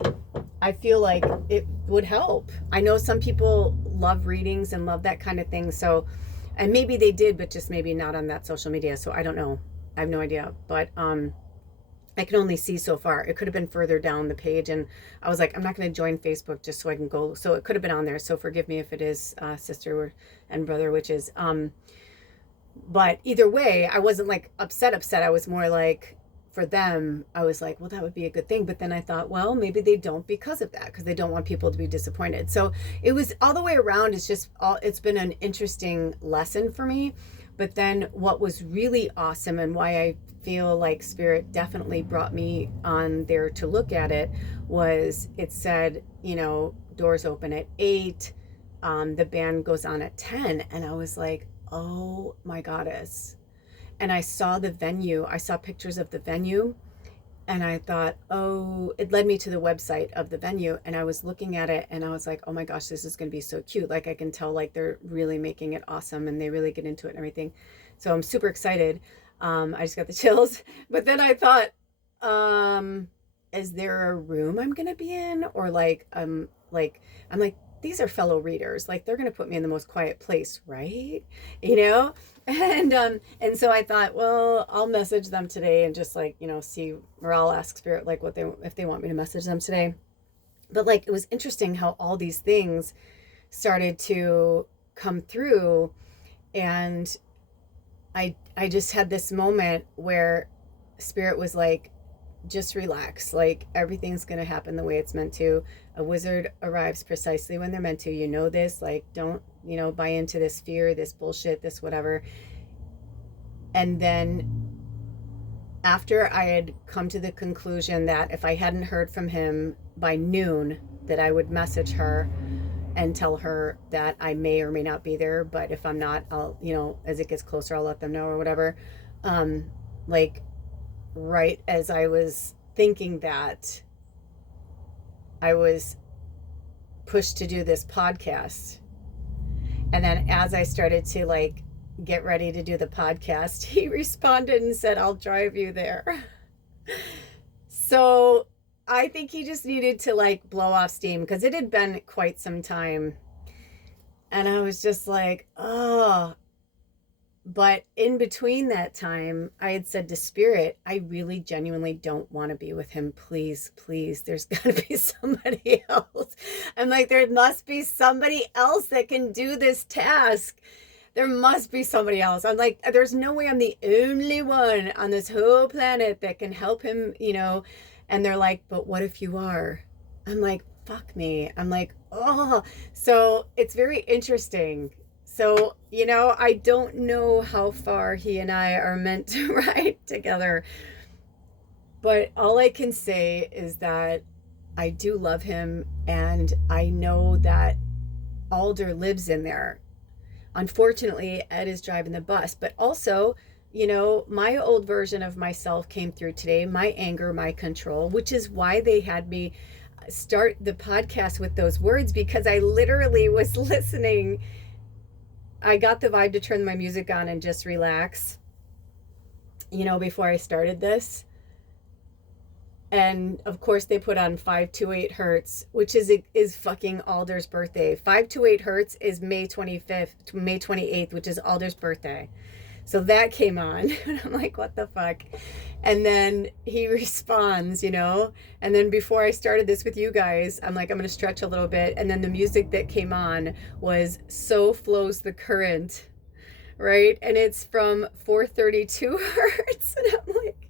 I feel like it would help. I know some people love readings and love that kind of thing. So, and maybe they did, but just maybe not on that social media. So I don't know. I have no idea. But I can only see so far. It could have been further down the page. And I was like, I'm not going to join Facebook just so I can go. So it could have been on there. So forgive me if it is sister and brother witches. But either way, I wasn't like upset. I was more like, for them, I was like, well, that would be a good thing. But then I thought, well, maybe they don't because of that, because they don't want people to be disappointed. So it was all the way around. It's been an interesting lesson for me. But then what was really awesome, and why I feel like Spirit definitely brought me on there to look at it, was it said, doors open at 8. The band goes on at 10. And I was like, oh my goddess. And I saw the venue. I saw pictures of the venue, and I thought, oh, it led me to the website of the venue, and I was looking at it, and I was like, oh my gosh, this is going to be so cute. Like, I can tell like they're really making it awesome, and they really get into it and everything. So I'm super excited. I just got the chills. But then I thought, is there a room I'm going to be in? Or I'm like, these are fellow readers. Like, they're going to put me in the most quiet place, right? And so I thought, well, I'll message them today and just like, see, or I'll ask Spirit like if they want me to message them today. But like, it was interesting how all these things started to come through, and I just had this moment where Spirit was like, just relax, like everything's going to happen the way it's meant to. A wizard arrives precisely when they're meant to, this, like, don't, buy into this fear, this bullshit, this whatever. And then after I had come to the conclusion that if I hadn't heard from him by noon, that I would message her and tell her that I may or may not be there, but if I'm not, I'll, as it gets closer, I'll let them know or whatever. Like, right as I was thinking that, I was pushed to do this podcast. And then as I started to like get ready to do the podcast, he responded and said, I'll drive you there. So I think he just needed to like blow off steam, because it had been quite some time. And I was just like, oh. But in between that time, I had said to Spirit, I really genuinely don't want to be with him. Please, please, there's got to be somebody else. I'm like, there must be somebody else that can do this task. There must be somebody else. I'm like, there's no way I'm the only one on this whole planet that can help him, And they're like, but what if you are? I'm like, fuck me. I'm like, oh. So it's very interesting. So, I don't know how far he and I are meant to ride together. But all I can say is that I do love him, and I know that Alder lives in there. Unfortunately, Ed is driving the bus, but also, my old version of myself came through today, my anger, my control, which is why they had me start the podcast with those words, because I literally was listening. I got the vibe to turn my music on and just relax, before I started this. And of course they put on 528 Hertz, which is fucking Alder's birthday. 528 Hertz is May 25th, May 28th, which is Alder's birthday. So that came on, and I'm like, what the fuck? And then he responds, and then before I started this with you guys, I'm like, I'm going to stretch a little bit. And then the music that came on was So Flows the Current, right? And it's from 432 Hertz. And I'm like,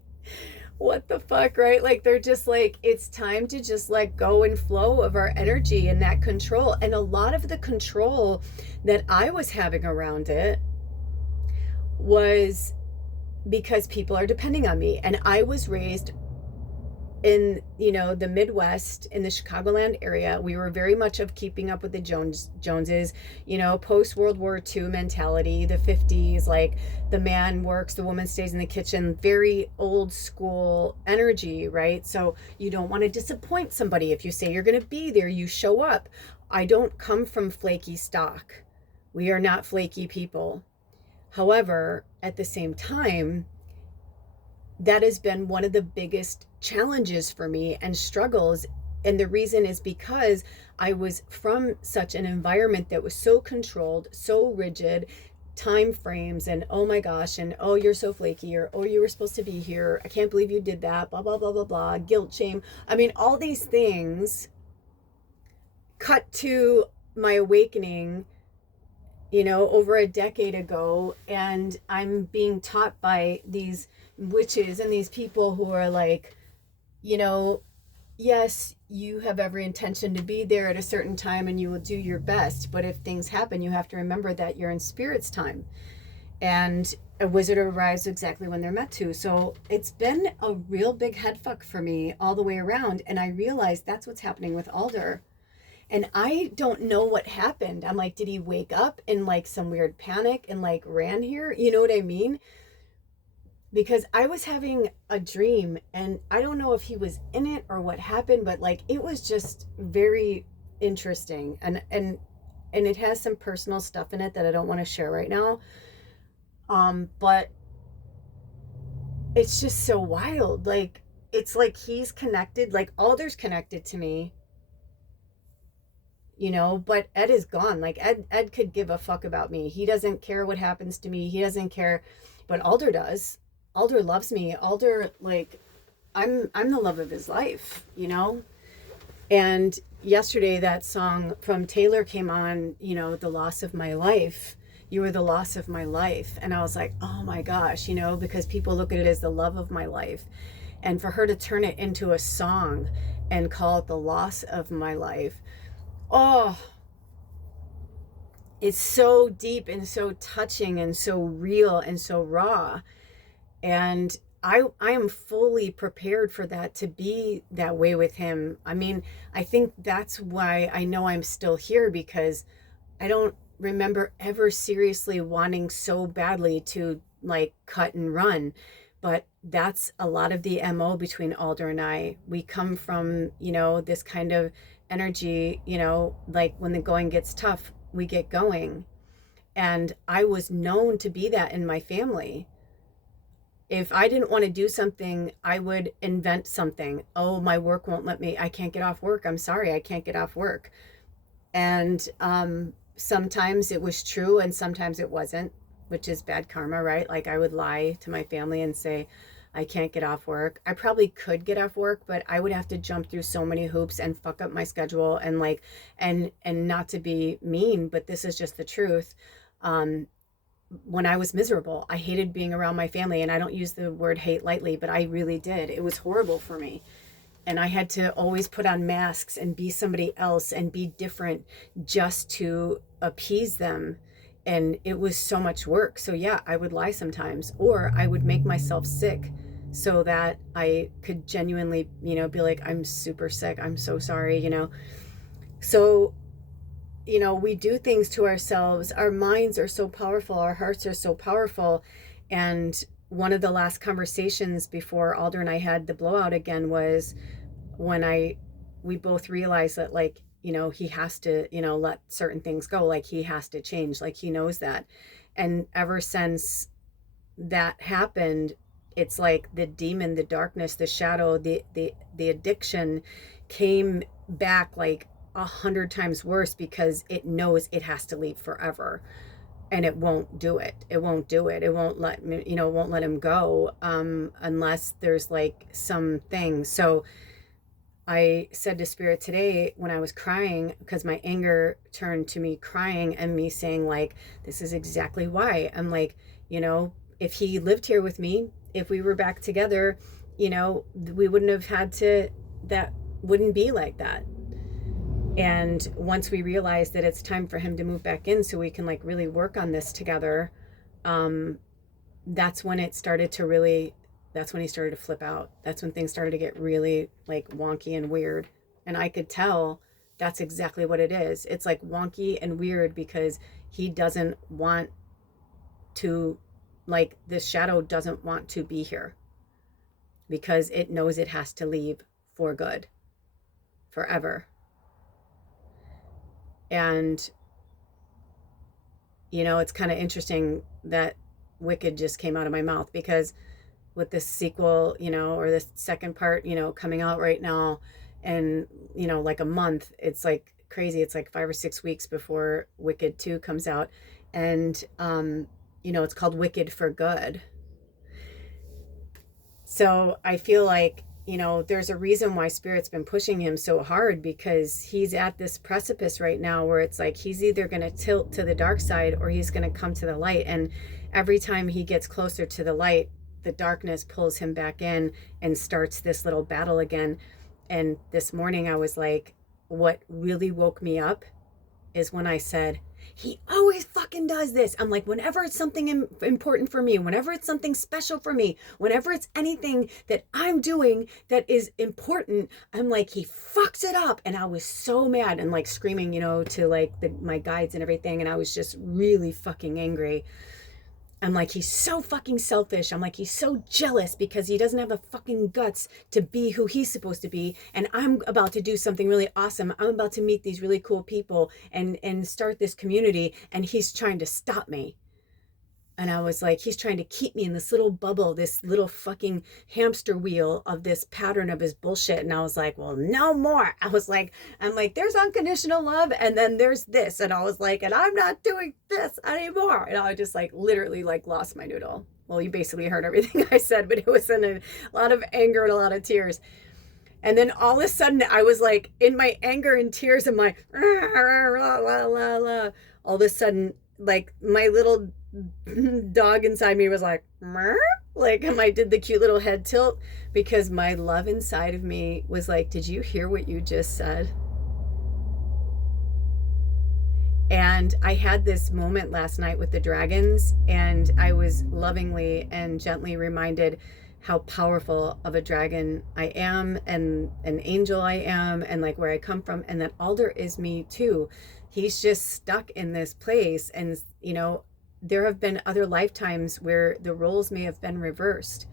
what the fuck, right? Like, they're just like, it's time to just let go and flow of our energy and that control. And a lot of the control that I was having around it was because people are depending on me. And I was raised in, the Midwest, in the Chicagoland area. We were very much of keeping up with the Joneses, post World War II mentality, the 50s, like the man works, the woman stays in the kitchen, very old school energy, right? So you don't want to disappoint somebody. If you say you're going to be there, you show up. I don't come from flaky stock. We are not flaky people. However, at the same time, that has been one of the biggest challenges for me and struggles. And the reason is because I was from such an environment that was so controlled, so rigid, time frames, and oh my gosh, and oh, you're so flaky, or oh, you were supposed to be here, I can't believe you did that, blah, blah, blah, blah, blah, guilt, shame. I mean, all these things cut to my awakening, over a decade ago. And I'm being taught by these witches and these people who are like, yes, you have every intention to be there at a certain time and you will do your best. But if things happen, you have to remember that you're in spirit's time. And a wizard arrives exactly when they're meant to. So it's been a real big head fuck for me all the way around. And I realized that's what's happening with Alder. And I don't know what happened. I'm like, did he wake up in like some weird panic and like ran here? You know what I mean? Because I was having a dream and I don't know if he was in it or what happened, but like it was just very interesting. And it has some personal stuff in it that I don't want to share right now. But it's just so wild. Like, it's like he's connected, like Alder's connected to me, but Ed is gone. Like Ed could give a fuck about me. He doesn't care what happens to me. He doesn't care, but Alder does. Alder loves me. Alder, like, I'm the love of his life, And yesterday that song from Taylor came on, The Loss of My Life. You were the loss of my life. And I was like, oh my gosh, because people look at it as the love of my life. And for her to turn it into a song and call it the loss of my life, oh, it's so deep and so touching and so real and so raw. And I am fully prepared for that to be that way with him. I mean, I think that's why I know I'm still here, because I don't remember ever seriously wanting so badly to like cut and run. But that's a lot of the MO between Alder and I. We come from, this kind of energy, like when the going gets tough, we get going. And I was known to be that in my family. If I didn't want to do something, I would invent something. Oh, my work won't let me. I can't get off work. I'm sorry, I can't get off work. And sometimes it was true and sometimes it wasn't, which is bad karma, right? Like I would lie to my family and say, I can't get off work. I probably could get off work, but I would have to jump through so many hoops and fuck up my schedule and like, and not to be mean, but this is just the truth. When I was miserable, I hated being around my family, and I don't use the word hate lightly, but I really did. It was horrible for me. And I had to always put on masks and be somebody else and be different just to appease them. And it was so much work. So yeah, I would lie sometimes, or I would make myself sick so that I could genuinely, be like, I'm super sick. I'm so sorry, So, we do things to ourselves. Our minds are so powerful. Our hearts are so powerful. And one of the last conversations before Alder and I had the blowout again was when we both realized that, like, he has to, let certain things go. Like he has to change. Like he knows that. And ever since that happened, it's like the demon, the darkness, the shadow, the addiction came back like 100 times worse because it knows it has to leave forever, and it won't do it. It won't do it. It won't let me, it won't let him go, unless there's like something. So I said to Spirit today when I was crying, because my anger turned to me crying and me saying, like, this is exactly why. I'm like, if he lived here with me, if we were back together, we wouldn't have had to, that wouldn't be like that. And once we realized that it's time for him to move back in so we can like really work on this together, that's when it started to really, that's when he started to flip out. That's when things started to get really like wonky and weird. And I could tell that's exactly what it is. It's like wonky and weird because he doesn't want to, like, this shadow doesn't want to be here because it knows it has to leave for good, forever. And, it's kind of interesting that Wicked just came out of my mouth, because with this sequel, or this second part, coming out right now, and, like a month, it's like crazy. It's like 5 or 6 weeks before Wicked 2 comes out. And, it's called Wicked for Good. So I feel like, there's a reason why Spirit's been pushing him so hard, because he's at this precipice right now where it's like he's either going to tilt to the dark side or he's going to come to the light. And every time he gets closer to the light, the darkness pulls him back in and starts this little battle again. And this morning I was like, what really woke me up is when I said, he always fucking does this. I'm like, whenever it's something important for me, whenever it's something special for me, whenever it's anything that I'm doing that is important, I'm like, he fucks it up. And I was so mad and like screaming, to like my guides and everything. And I was just really fucking angry. I'm like, he's so fucking selfish. I'm like, he's so jealous because he doesn't have the fucking guts to be who he's supposed to be. And I'm about to do something really awesome. I'm about to meet these really cool people and start this community. And he's trying to stop me. And I was like, he's trying to keep me in this little bubble, this little fucking hamster wheel of this pattern of his bullshit. And I was like, well, no more. I'm like, there's unconditional love. And then there's this. And I was like, and I'm not doing this anymore. And I just like literally like lost my noodle. Well, you basically heard everything I said, but it was in a lot of anger and a lot of tears. And then all of a sudden I was like in my anger and tears and my all of a sudden, like my little dog inside me was like, Murr? Like, I did the cute little head tilt because my love inside of me was like, did you hear what you just said? And I had this moment last night with the dragons, and I was lovingly and gently reminded how powerful of a dragon I am, and an angel I am, and like where I come from, and that Alder is me too. He's just stuck in this place, and there have been other lifetimes where the roles may have been reversed.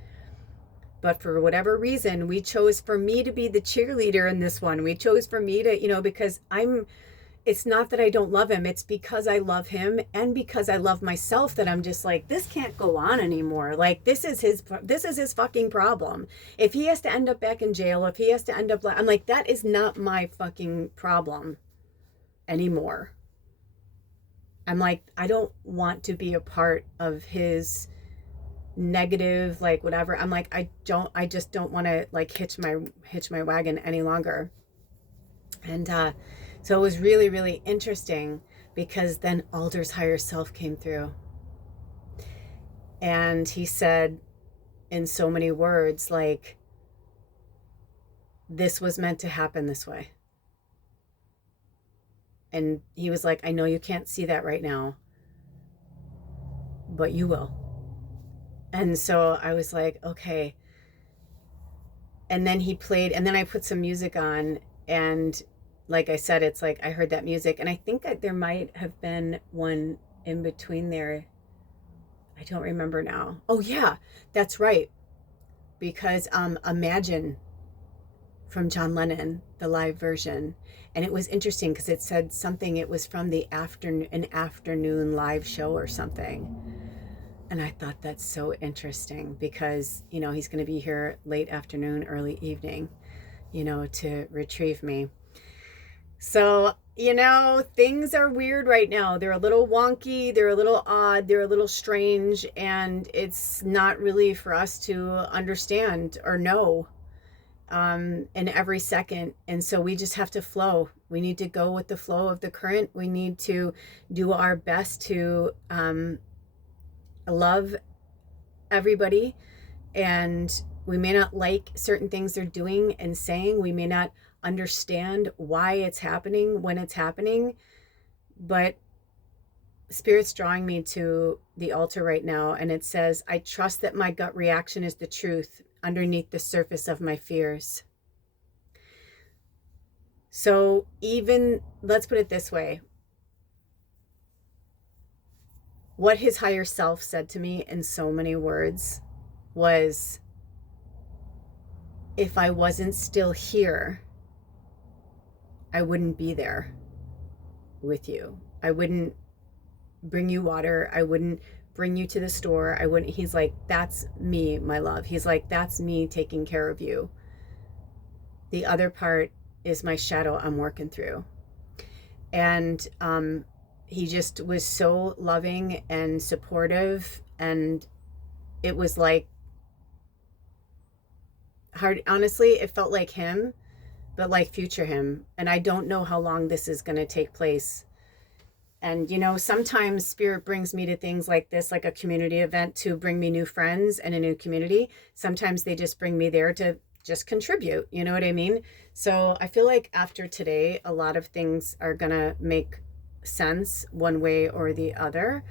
But for whatever reason, we chose for me to be the cheerleader in this one. We chose for me to, because it's not that I don't love him. It's because I love him and because I love myself that I'm just like, this can't go on anymore. Like, this is his fucking problem. If he has to end up back in jail, if he has to end up, I'm like, that is not my fucking problem anymore. I'm like, I don't want to be a part of his negative, like whatever. I'm like, I just don't want to like hitch my wagon any longer. And so it was really, really interesting because then Alder's higher self came through. And he said in so many words, like, this was meant to happen this way. And he was like, I know you can't see that right now, but you will. And so I was like, okay. And then he played, and then I put some music on, and like I said, it's like I heard that music, and I think that there might have been one in between there. I don't remember now. Oh yeah, that's right. Because Imagine from John Lennon, the live version. And it was interesting because it said something, it was from an afternoon live show or something. And I thought that's so interesting because, he's going to be here late afternoon, early evening, to retrieve me. So, things are weird right now. They're a little wonky, they're a little odd, they're a little strange, and it's not really for us to understand or know in every second. And so we just have to flow. We need to go with the flow of the current. We need to do our best to love everybody. And we may not like certain things they're doing and saying. We may not understand why it's happening when it's happening. But Spirit's drawing me to the altar right now, and it says, I trust that my gut reaction is the truth underneath the surface of my fears. So even, let's put it this way, what his higher self said to me in so many words was, if I wasn't still here, I wouldn't be there with you. I wouldn't bring you water. I wouldn't bring you to the store. He's like, that's me, my love. He's like, that's me taking care of you. The other part is my shadow I'm working through. And he just was so loving and supportive. And it was like hard. Honestly, it felt like him, but like future him. And I don't know how long this is going to take place. And, sometimes Spirit brings me to things like this, like a community event, to bring me new friends and a new community. Sometimes they just bring me there to just contribute. You know what I mean? So I feel like after today, a lot of things are going to make sense one way or the other.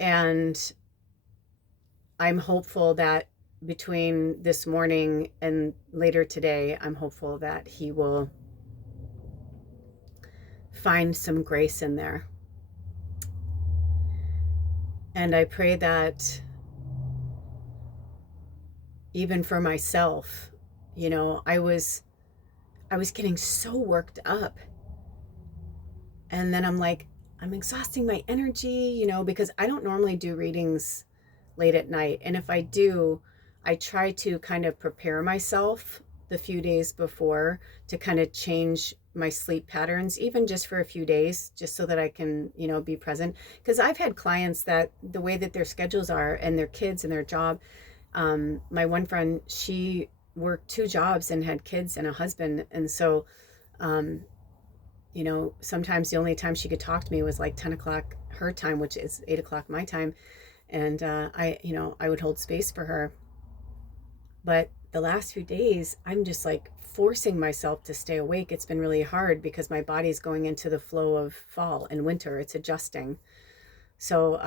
And I'm hopeful that between this morning and later today, I'm hopeful that he will find some grace in there. And I pray that even for myself, I was getting so worked up. And then I'm like, I'm exhausting my energy, because I don't normally do readings late at night. And if I do, I try to kind of prepare myself the few days before to kind of change my sleep patterns, even just for a few days, just so that I can, be present. Because I've had clients that the way that their schedules are and their kids and their job, my one friend, she worked 2 jobs and had kids and a husband. And so, sometimes the only time she could talk to me was like 10 o'clock her time, which is 8 o'clock my time. And I would hold space for her. But the last few days, I'm just like forcing myself to stay awake. It's been really hard because my body's going into the flow of fall and winter. It's adjusting. So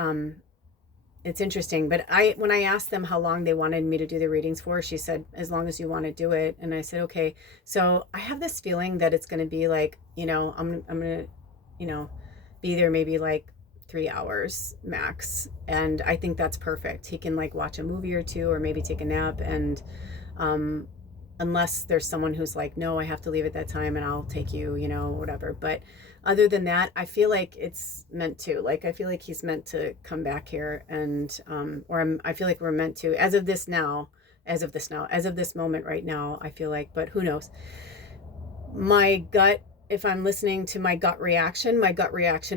it's interesting. But when I asked them how long they wanted me to do the readings for, she said, as long as you want to do it. And I said, okay. So I have this feeling that it's going to be like, I'm going to, be there maybe like 3 hours max. And I think that's perfect. He can like watch a movie or two, or maybe take a nap. And unless there's someone who's like, no, I have to leave at that time and I'll take you, whatever. But other than that, I feel like it's meant to, like, I feel like he's meant to come back here. And, I feel like we're meant to, as of this moment right now, I feel like, but who knows? My gut, if I'm listening to my gut reaction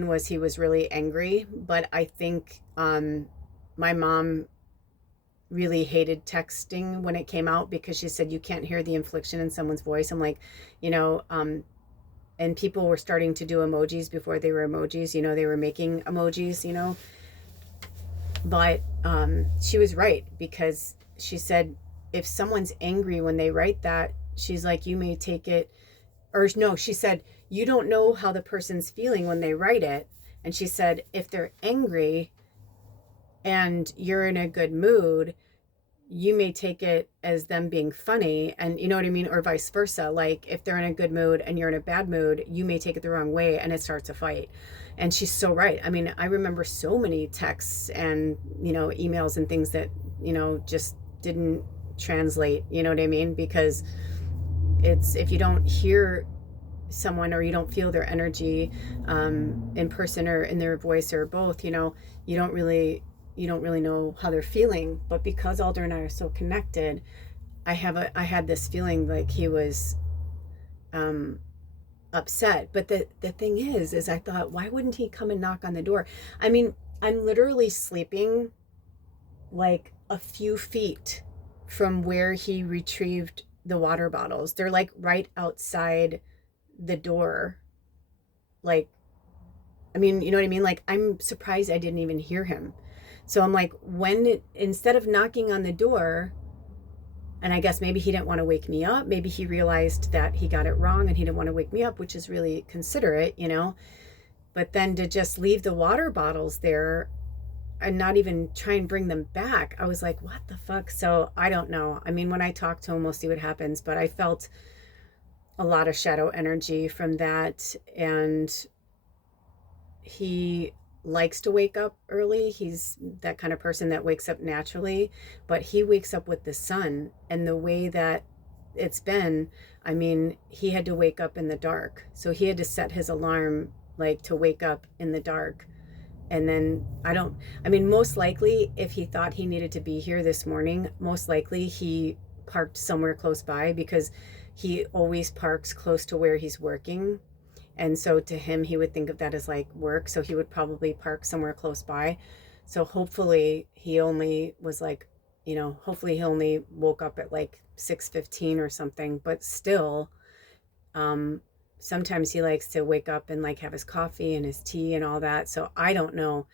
was he was really angry. But I think my mom really hated texting when it came out, because she said you can't hear the inflection in someone's voice. I'm like, and people were starting to do emojis before they were emojis. They were making emojis, But she was right, because she said if someone's angry when they write that, she's like, you may take it, or no, she said, you don't know how the person's feeling when they write it. And she said, if they're angry and you're in a good mood, you may take it as them being funny. And you know what I mean? Or vice versa. Like if they're in a good mood and you're in a bad mood, you may take it the wrong way and it starts a fight. And she's so right. I mean, I remember so many texts and, emails and things that, just didn't translate, you know what I mean? Because it's, if you don't hear someone or you don't feel their energy in person or in their voice or both, you don't really you don't really know how they're feeling. But because Alder and I are so connected, I had this feeling like he was um, upset. But the thing is I thought, why wouldn't he come and knock on the door? I mean, I'm literally sleeping like a few feet from where he retrieved the water bottles. They're like right outside the door. Like, I mean, you know what I mean? Like, I'm surprised I didn't even hear him. So I'm like, instead of knocking on the door, and I guess maybe he didn't want to wake me up. Maybe he realized that he got it wrong and he didn't want to wake me up, which is really considerate, you know? But then to just leave the water bottles there and not even try and bring them back, I was like, what the fuck? So I don't know. I mean, when I talk to him, we'll see what happens. But I felt a lot of shadow energy from that. And he likes to wake up early. He's that kind of person that wakes up naturally, but he wakes up with the sun. And the way that it's been, I mean, he had to wake up in the dark. So he had to set his alarm like to wake up in the dark. And then I mean, most likely if he thought he needed to be here this morning, most likely he parked somewhere close by, because he always parks close to where he's working. And so to him, he would think of that as like work. So he would probably park somewhere close by. So hopefully he only was like, you know, hopefully he only woke up at like 6:15 or something. But still, um, sometimes he likes to wake up and like have his coffee and his tea and all that. So I don't know.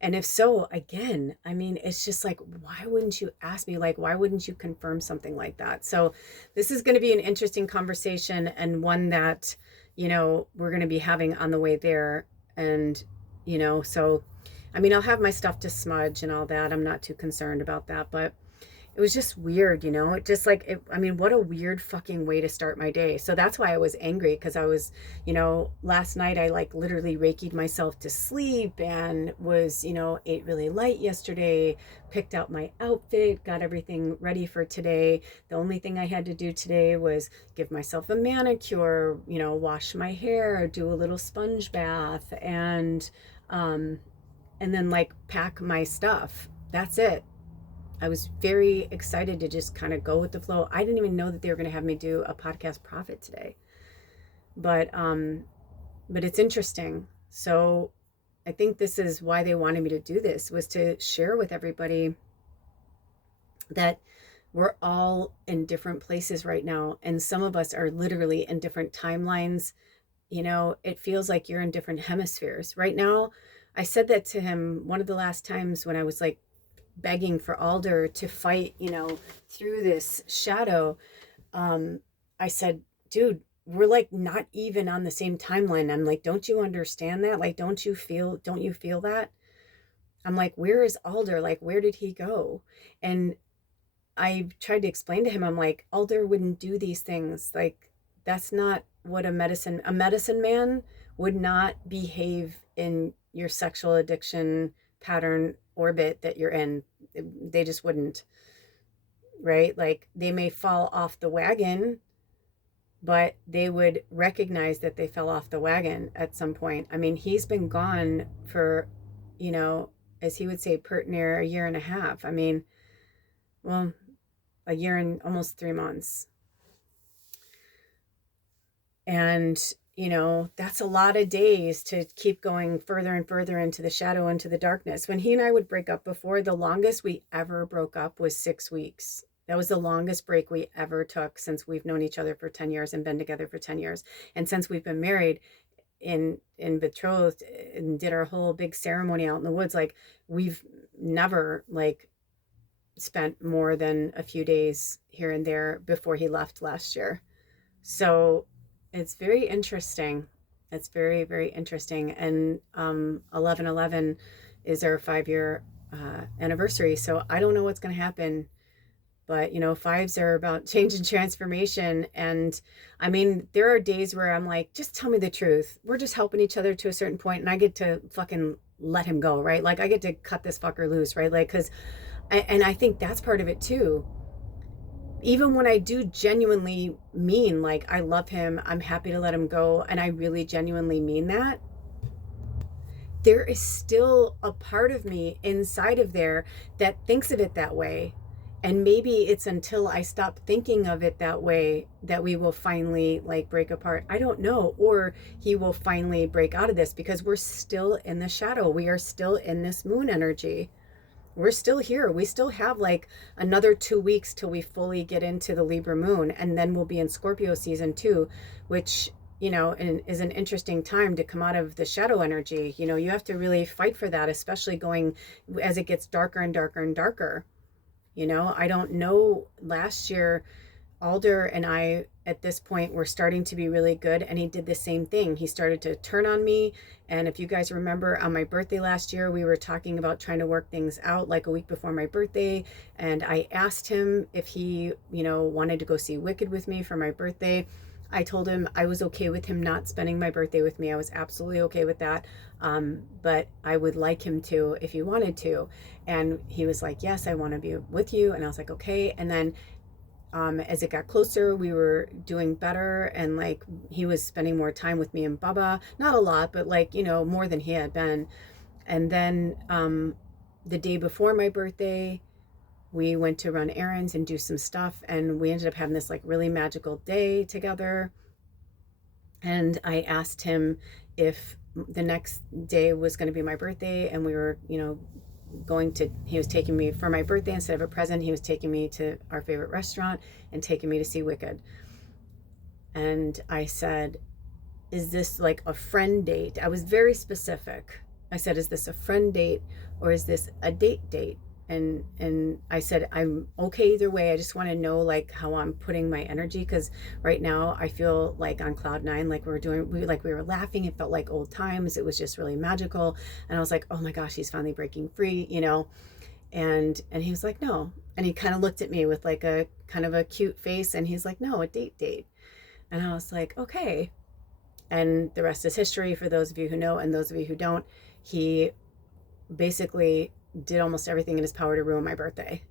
And if so, again, I mean, it's just like, why wouldn't you ask me? Like, why wouldn't you confirm something like that? So this is going to be an interesting conversation, and one that, you know, we're going to be having on the way there. And, you know, so, I mean, I'll have my stuff to smudge and all that. I'm not too concerned about that, but it was just weird, you know. It just like I mean, what a weird fucking way to start my day. So that's why I was angry, because I was, you know, last night I like literally reiki'd myself to sleep and was, you know, ate really light yesterday, picked out my outfit, got everything ready for today. The only thing I had to do today was give myself a manicure, you know, wash my hair, do a little sponge bath, um and then like pack my stuff. That's it. I was very excited to just kind of go with the flow. I didn't even know that they were going to have me do a podcast profit today. But it's interesting. So I think this is why they wanted me to do this, was to share with everybody that we're all in different places right now, and some of us are literally in different timelines. You know, it feels like you're in different hemispheres right now. I said that to him one of the last times when I was like begging for Alder to fight, you know, through this shadow. I said, dude, we're like not even on the same timeline. I'm like, don't you understand that? Like, don't you feel that? I'm like, where is Alder? Like, where did he go? And I tried to explain to him, I'm like, Alder wouldn't do these things. Like, that's not what a medicine man would not behave in your sexual addiction pattern orbit that you're in. They just wouldn't, right? Like, they may fall off the wagon, but they would recognize that they fell off the wagon at some point. I mean, he's been gone for, you know, as he would say, pert near a year and a half. I mean, well, a year and almost 3 months. And, you know, that's a lot of days to keep going further and further into the shadow, into the darkness. When he and I would break up before, the longest we ever broke up was 6 weeks. That was the longest break we ever took since we've known each other for 10 years and been together for 10 years. And since we've been married in betrothed and did our whole big ceremony out in the woods, like, we've never like spent more than a few days here and there before he left last year. So it's very interesting. It's very, very interesting. And 11/11 is our 5-year anniversary. So I don't know what's going to happen. But, you know, fives are about change and transformation. And I mean, there are days where I'm like, just tell me the truth. We're just helping each other to a certain point, and I get to fucking let him go, right? Like, I get to cut this fucker loose, right? Like, because, and I think that's part of it too. Even when I do genuinely mean, like, I love him, I'm happy to let him go, and I really genuinely mean that, there is still a part of me inside of there that thinks of it that way. And maybe it's until I stop thinking of it that way that we will finally like break apart. I don't know. Or he will finally break out of this, because we're still in the shadow. We are still in this moon energy. We're still here. We still have like another 2 weeks till we fully get into the Libra moon, and then we'll be in Scorpio season 2, which, you know, and is an interesting time to come out of the shadow energy. You know, you have to really fight for that, especially going as it gets darker and darker and darker. You know, I don't know, last year Alder and I at this point were starting to be really good, and he did the same thing. He started to turn on me. And if you guys remember, on my birthday last year, we were talking about trying to work things out like a week before my birthday, and I asked him if he, you know, wanted to go see Wicked with me for my birthday. I told him I was okay with him not spending my birthday with me. I was absolutely okay with that. But I would like him to if he wanted to. And he was like, yes, I want to be with you. And I was like, okay. And then as it got closer, we were doing better, and like he was spending more time with me and Baba. Not a lot, but like, you know, more than he had been. And then the day before my birthday, we went to run errands and do some stuff, and we ended up having this like really magical day together. And I asked him if the next day was going to be my birthday, and we were, you know, he was taking me for my birthday. Instead of a present, he was taking me to our favorite restaurant and taking me to see Wicked. And I said, is this like a friend date? I was very specific. I said, is this a friend date or is this a date? And I said, I'm okay either way. I just want to know like how I'm putting my energy, because right now I feel like on cloud nine, like we were laughing. It felt like old times. It was just really magical. And I was like, oh my gosh, he's finally breaking free, you know. And he was like, no. And he kind of looked at me with like a kind of a cute face, and he's like, no, a date. And I was like, okay. And the rest is history for those of you who know, and those of you who don't. He basically did almost everything in his power to ruin my birthday,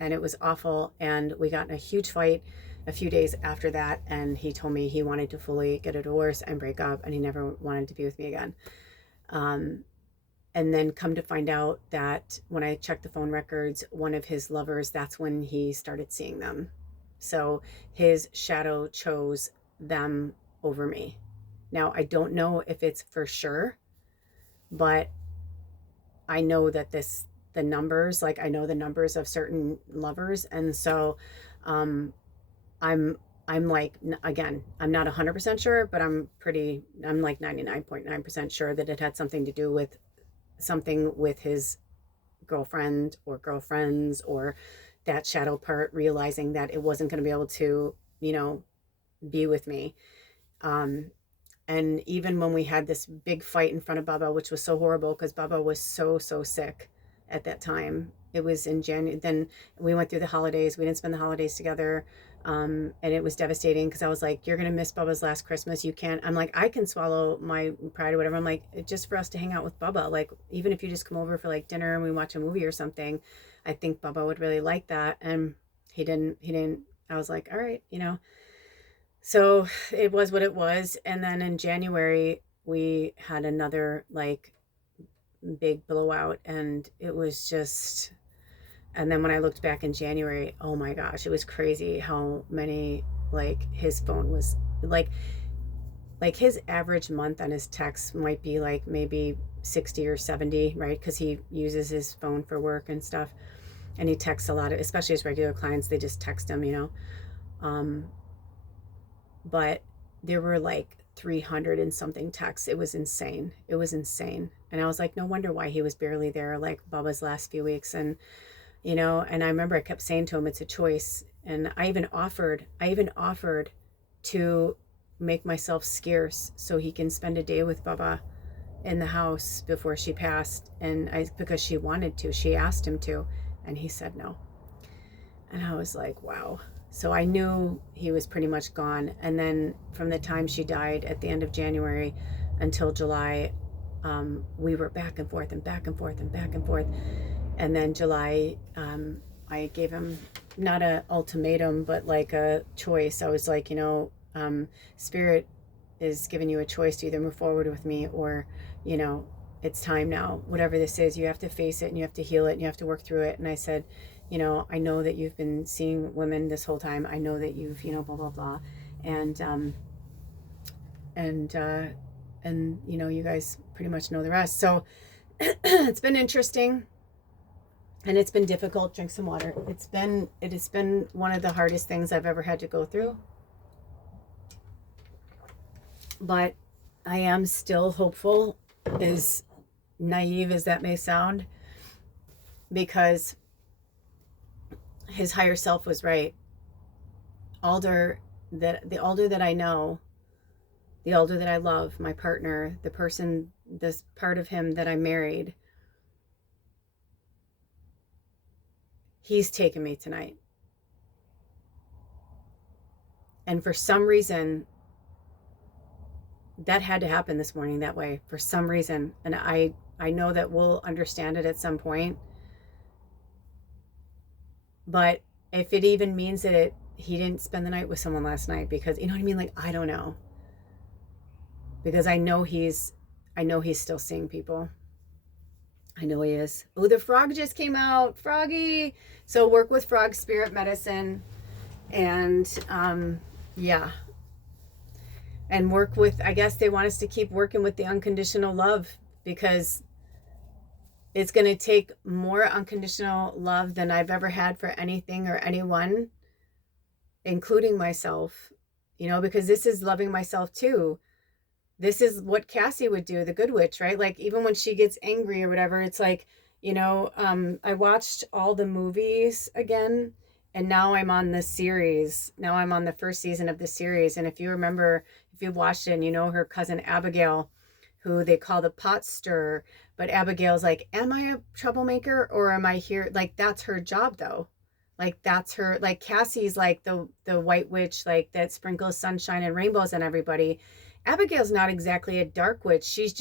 and it was awful. And we got in a huge fight a few days after that, and he told me he wanted to fully get a divorce and break up, and he never wanted to be with me again. And then come to find out that when I checked the phone records, one of his lovers, that's when he started seeing them. So his shadow chose them over me. Now, I don't know if it's for sure, but I know that the numbers, like I know the numbers of certain lovers. And so I'm like, again, I'm not 100% sure, but I'm like 99.9% sure that it had something to do with something with his girlfriend or girlfriends, or that shadow part realizing that it wasn't going to be able to, you know, be with me. And even when we had this big fight in front of Baba, which was so horrible because Baba was so sick at that time. It was in January. Then we went through the holidays. We didn't spend the holidays together. And it was devastating because I was like, you're going to miss Baba's last Christmas. You can't. I'm like, I can swallow my pride or whatever. I'm like, just for us to hang out with Baba. Like, even if you just come over for like dinner and we watch a movie or something, I think Baba would really like that. And he didn't. I was like, all right, you know. So it was what it was. And then in January, we had another like big blowout, and it was just, and then when I looked back in January, oh my gosh, it was crazy how many, like his phone was like his average month on his texts might be like maybe 60 or 70, right? Because he uses his phone for work and stuff. And he texts a lot of, especially his regular clients, they just text him, you know. But there were like 300 and something texts. It was insane. And I was like, no wonder why he was barely there, like Baba's last few weeks. And, you know, and I remember I kept saying to him, it's a choice. And I even offered to make myself scarce so he can spend a day with Baba in the house before she passed. And because she wanted to, she asked him to, and he said no. And I was like, wow. So I knew he was pretty much gone. And then from the time she died at the end of January until July, we were back and forth. And then July, I gave him not an ultimatum, but like a choice. I was like, you know, Spirit is giving you a choice to either move forward with me or, you know, it's time now. Whatever this is, you have to face it and you have to heal it and you have to work through it. And I said, you know, I know that you've been seeing women this whole time. I know that you've, you know, blah, blah, blah. And, and, uh, and, you know, you guys pretty much know the rest. So it's been interesting and it's been difficult. Drink some water. It has been one of the hardest things I've ever had to go through. But I am still hopeful, as naive as that may sound, because his higher self was right. The Alder that I know, the Alder that I love, my partner, the person, this part of him that I married, he's taken me tonight. And for some reason, that had to happen this morning that way, for some reason. And I know that we'll understand it at some point. But if it even means that he didn't spend the night with someone last night, because, you know what I mean? Like, I don't know. Because I know he's still seeing people. I know he is. Oh, the frog just came out. Froggy. So work with frog spirit medicine. And yeah. And work with, I guess they want us to keep working with the unconditional love, because it's going to take more unconditional love than I've ever had for anything or anyone, including myself, you know, because this is loving myself too. This is what Cassie would do, the good witch, right? Like, even when she gets angry or whatever, it's like, you know, I watched all the movies again, and now I'm on the series. Now I'm on the first season of the series. And if you remember, if you've watched it and you know her cousin Abigail, who they call the pot stirrer, but Abigail's like, am I a troublemaker or am I here? Like, that's her job though. Like, that's her, like Cassie's like the white witch, like that sprinkles sunshine and rainbows on everybody. Abigail's not exactly a dark witch. She's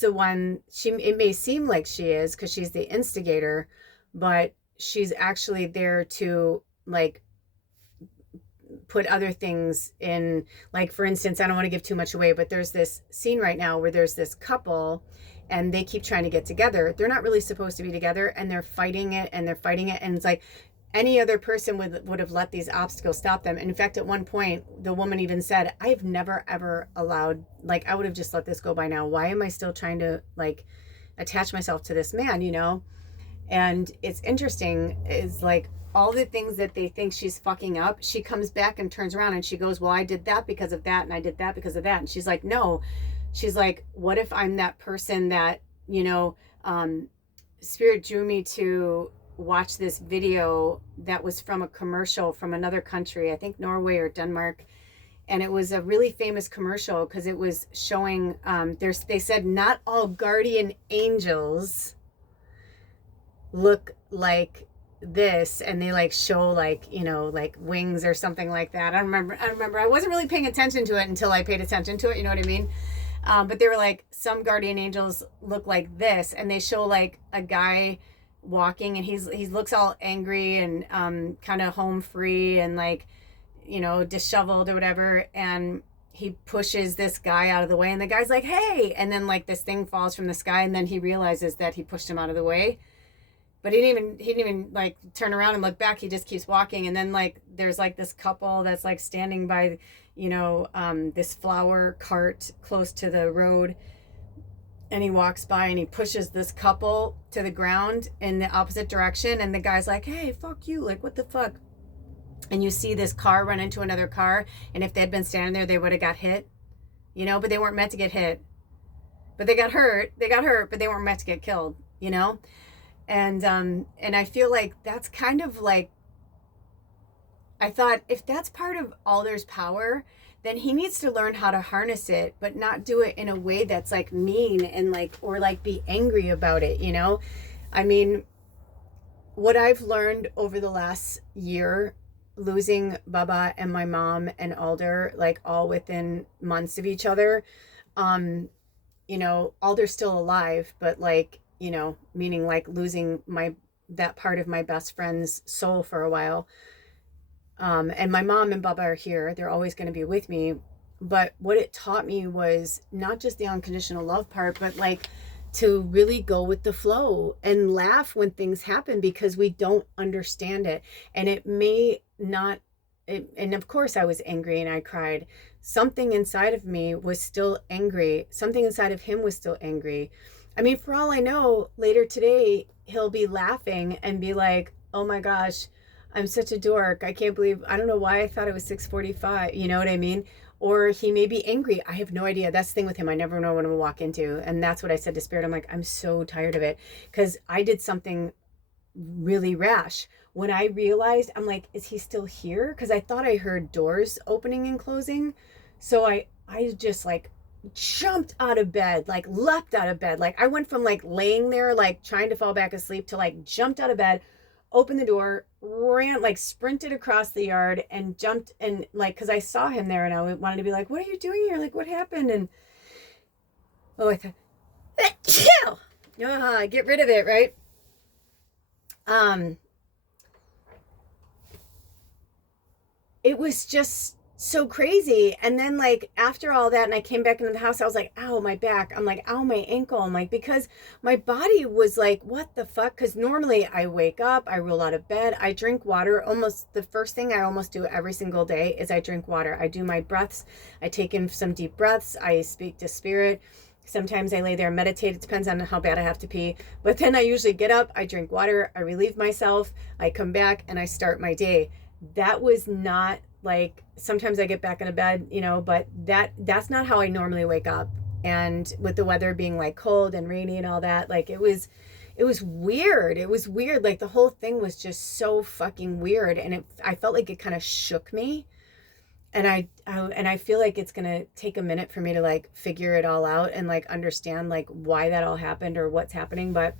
the one, it may seem like she is because she's the instigator, but she's actually there to, like, put other things in. Like, for instance, I don't want to give too much away, but there's this scene right now where there's this couple and they keep trying to get together. They're not really supposed to be together, and they're fighting it and they're fighting it. And it's like, any other person would have let these obstacles stop them. And in fact, at one point, the woman even said, I've never, ever allowed, like, I would have just let this go by now. Why am I still trying to, like, attach myself to this man, you know? And it's interesting, is like, all the things that they think she's fucking up, she comes back and turns around and she goes, well, I did that because of that, and I did that because of that. And she's like, no. She's like, what if I'm that person that, you know, Spirit drew me to watch this video that was from a commercial from another country, I think Norway or Denmark. And it was a really famous commercial because it was showing, they said not all guardian angels look like this, and they like show, like, you know, like wings or something like that. I remember I wasn't really paying attention to it until I paid attention to it, you know what I mean? But they were like, some guardian angels look like this, and they show like a guy walking, and he looks all angry and kind of home free and, like, you know, disheveled or whatever, and he pushes this guy out of the way, and the guy's like, hey, and then like this thing falls from the sky, and then he realizes that he pushed him out of the way, but he didn't even like turn around and look back. He just keeps walking. And then, like, there's like this couple that's like standing by, you know, this flower cart close to the road, and he walks by and he pushes this couple to the ground in the opposite direction, and the guy's like, hey, fuck you, like, what the fuck? And you see this car run into another car, and if they'd been standing there, they would have got hit, you know, but they weren't meant to get hit. But they got hurt, but they weren't meant to get killed, you know? And I feel like that's kind of like, I thought, if that's part of Alder's power, then he needs to learn how to harness it, but not do it in a way that's like mean and like, or like be angry about it, you know? I mean, what I've learned over the last year, losing Baba and my mom and Alder, like all within months of each other, you know, Alder's still alive, but like, you know, meaning like losing that part of my best friend's soul for a while. And my mom and Baba are here. They're always going to be with me. But what it taught me was not just the unconditional love part, but like to really go with the flow and laugh when things happen because we don't understand it. And it may not, and of course I was angry and I cried. Something inside of me was still angry. Something inside of him was still angry. I mean, for all I know, later today, he'll be laughing and be like, oh my gosh, I'm such a dork. I can't believe, I don't know why I thought it was 6:45. You know what I mean? Or he may be angry. I have no idea. That's the thing with him. I never know what I'm gonna walk into. And that's what I said to Spirit. I'm like, I'm so tired of it. Because I did something really rash. When I realized, I'm like, is he still here? Because I thought I heard doors opening and closing. So I just like jumped out of bed, like leapt out of bed. Like I went from like laying there, like trying to fall back asleep to like jumped out of bed, opened the door, ran, like sprinted across the yard and jumped and like, cause I saw him there and I wanted to be like, what are you doing here? Like what happened? And oh, I thought, get rid of it, right? Um, it was just so crazy. And then like after all that and I came back into the house, I was like, ow, my back. I'm like, ow, my ankle. I'm like, because my body was like, what the fuck? Because normally I wake up, I roll out of bed, I drink water. Almost the first thing I almost do every single day is I drink water. I do my breaths. I take in some deep breaths. I speak to Spirit. Sometimes I lay there and meditate. It depends on how bad I have to pee. But then I usually get up, I drink water, I relieve myself, I come back and I start my day. That was not like, sometimes I get back into bed, you know, but that's not how I normally wake up. And with the weather being like cold and rainy and all that, like it was weird. It was weird. Like the whole thing was just so fucking weird. And I felt like it kind of shook me. And I feel like it's going to take a minute for me to like figure it all out and like understand like why that all happened or what's happening. But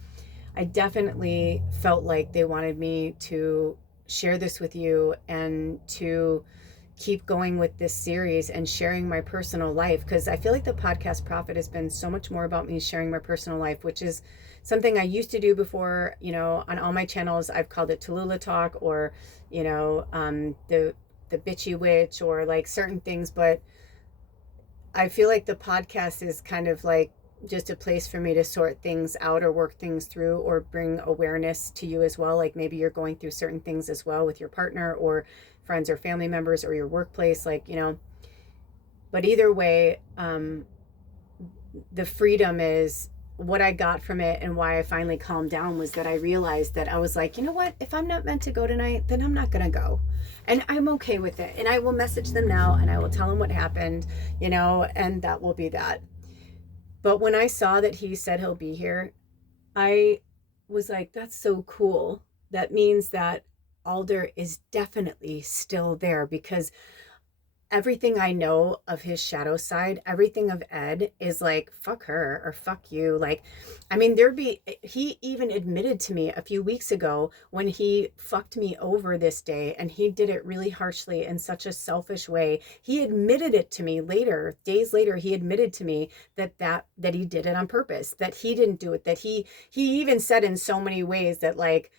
I definitely felt like they wanted me to share this with you and to keep going with this series and sharing my personal life, because I feel like the podcast Profit has been so much more about me sharing my personal life, which is something I used to do before. You know, on all my channels I've called it Tallulah Talk, or you know, the bitchy witch, or like certain things. But I feel like the podcast is kind of like just a place for me to sort things out or work things through or bring awareness to you as well. Like maybe you're going through certain things as well with your partner or friends or family members or your workplace, like, you know. But either way, the freedom is what I got from it. And why I finally calmed down was that I realized that I was like, you know what, if I'm not meant to go tonight, then I'm not gonna go, and I'm okay with it. And I will message them now and I will tell them what happened, you know, and that will be that. But when I saw that he said he'll be here, I was like, that's so cool. That means that Alder is definitely still there, because everything I know of his shadow side, everything of Ed is like, fuck her or fuck you. Like, I mean, he even admitted to me a few weeks ago when he fucked me over this day, and he did it really harshly in such a selfish way. He admitted it to me later, days later, he admitted to me that he did it on purpose, that he didn't do it, that he even said in so many ways that like,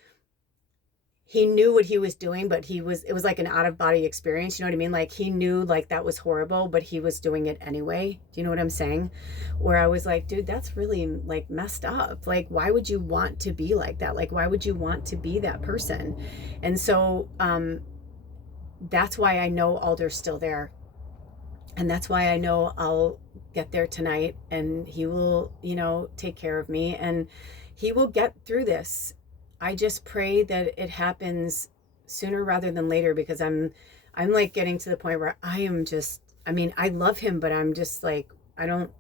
he knew what he was doing, but it was like an out of body experience. You know what I mean? Like he knew like that was horrible, but he was doing it anyway. Do you know what I'm saying? Where I was like, dude, that's really like messed up. Like, why would you want to be like that? Like, why would you want to be that person? And so, that's why I know Alder's still there. And that's why I know I'll get there tonight and he will, you know, take care of me and he will get through this. I just pray that it happens sooner rather than later, because I'm like getting to the point where I am just, I mean, I love him, but I'm just like, I don't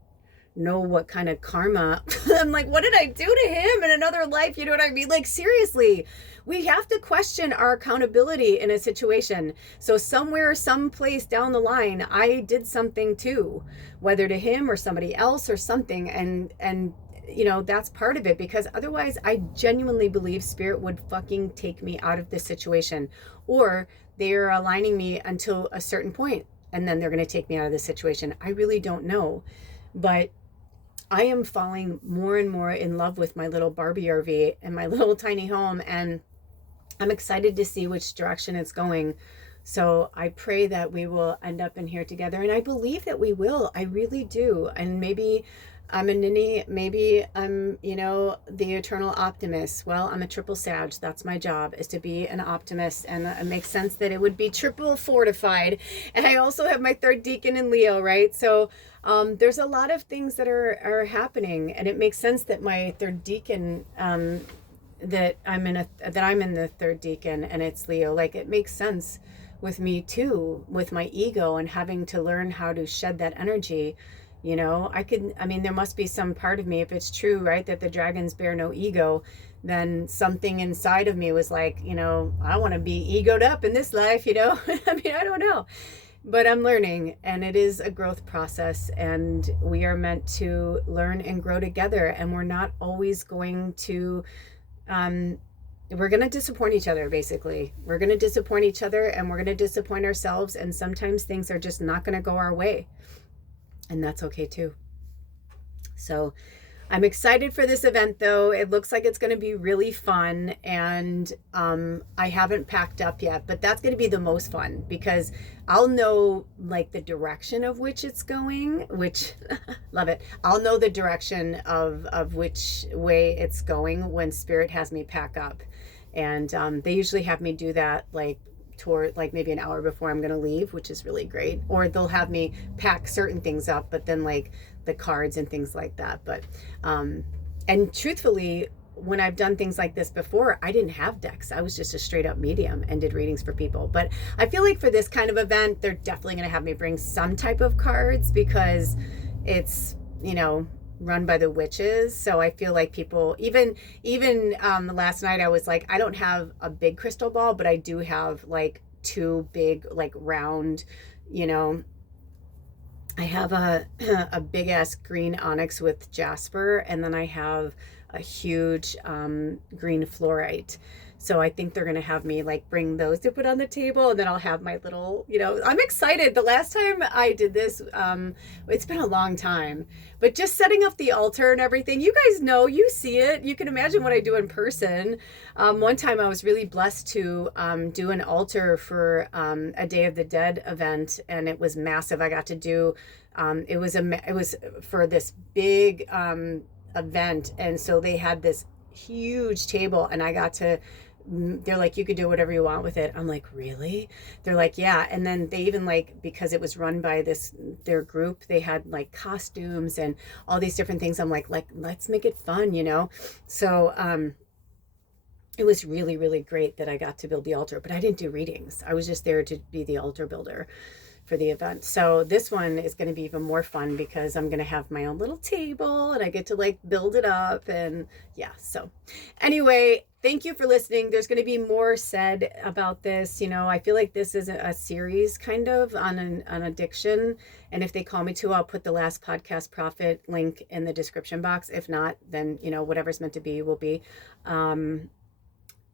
know what kind of karma. I'm like, what did I do to him in another life? You know what I mean? Like, seriously, we have to question our accountability in a situation. So somewhere, someplace down the line, I did something too, whether to him or somebody else or something. And you know, that's part of it, because otherwise I genuinely believe Spirit would fucking take me out of this situation, or they're aligning me until a certain point and then they're going to take me out of this situation. I really don't know, but I am falling more and more in love with my little Barbie RV and my little tiny home, and I'm excited to see which direction it's going. So I pray that we will end up in here together. And I believe that we will. I really do. And maybe I'm a ninny. Maybe I'm, the eternal optimist. Well, I'm a triple Sag. That's my job, is to be an optimist. And it makes sense that it would be triple fortified. And I also have my third deacon in Leo, right? So there's a lot of things that are happening. And it makes sense that my third deacon, that I'm in the third deacon and it's Leo. Like, it makes sense with me too, with my ego and having to learn how to shed that energy. There must be some part of me, if it's true, right, that the dragons bear no ego, then something inside of me was like, I want to be egoed up in this life, I don't know, but I'm learning, and it is a growth process, and we are meant to learn and grow together, and we're not always going to, we're going to disappoint each other. Basically, we're going to disappoint each other, and we're going to disappoint ourselves, and sometimes things are just not going to go our way, and that's okay too. So I'm excited for this event, though. It looks like it's going to be really fun, and I haven't packed up yet, but that's going to be the most fun because I'll know like the direction of which it's going, which love it. I'll know the direction of which way it's going when Spirit has me pack up. And they usually have me do that like toward like maybe an hour before I'm going to leave, which is really great. Or they'll have me pack certain things up, but then like the cards and things like that. But and truthfully, when I've done things like this before, I didn't have decks. I was just a straight up medium and did readings for people. But I feel like for this kind of event, they're definitely going to have me bring some type of cards because it's, run by the witches. So I feel like people, even last night, I was like, I don't have a big crystal ball, but I do have like two big, like round, I have a big ass green onyx with jasper, and then I have a huge green fluorite. So I think they're going to have me like bring those to put on the table, and then I'll have my little, I'm excited. The last time I did this, it's been a long time, but just setting up the altar and everything, you guys know, you see it. You can imagine what I do in person. One time I was really blessed to do an altar for a Day of the Dead event, and it was massive. I got to do, it was for this big event, and so they had this huge table, and I got to, they're like, you could do whatever you want with it. I'm like, really? They're like, yeah. And then they even like, because it was run by their group, they had like costumes and all these different things. I'm like, let's make it fun, So it was really, really great that I got to build the altar, but I didn't do readings. I was just there to be the altar builder for the event. So this one is going to be even more fun because I'm going to have my own little table and I get to like build it up, and yeah. So anyway, thank you for listening. There's going to be more said about this. I feel like this is a series kind of on addiction. And if they call me to, I'll put the Last Podcast Prophet link in the description box. If not, then, whatever's meant to be will be.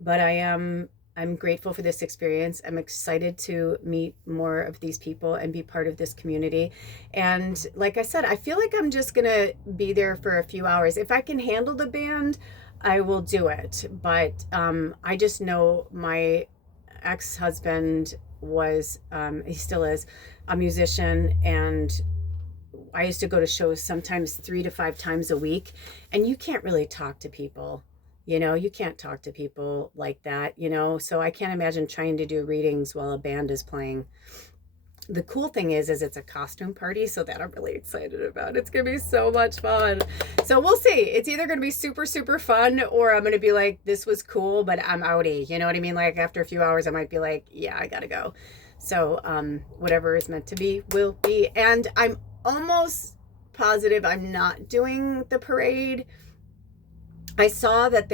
But I'm grateful for this experience. I'm excited to meet more of these people and be part of this community. And like I said, I feel like I'm just going to be there for a few hours. If I can handle the band, I will do it. But I just know my ex-husband was, he still is, a musician, and I used to go to shows sometimes 3 to 5 times a week, and you can't really talk to people. You can't talk to people like that, so I can't imagine trying to do readings while a band is playing. The cool thing is it's a costume party, so that I'm really excited about. It's going to be so much fun. So we'll see. It's either going to be super, super fun, or I'm going to be like, this was cool, but I'm outie. You know what I mean? Like after a few hours, I might be like, yeah, I got to go. So whatever is meant to be will be. And I'm almost positive I'm not doing the parade. I saw that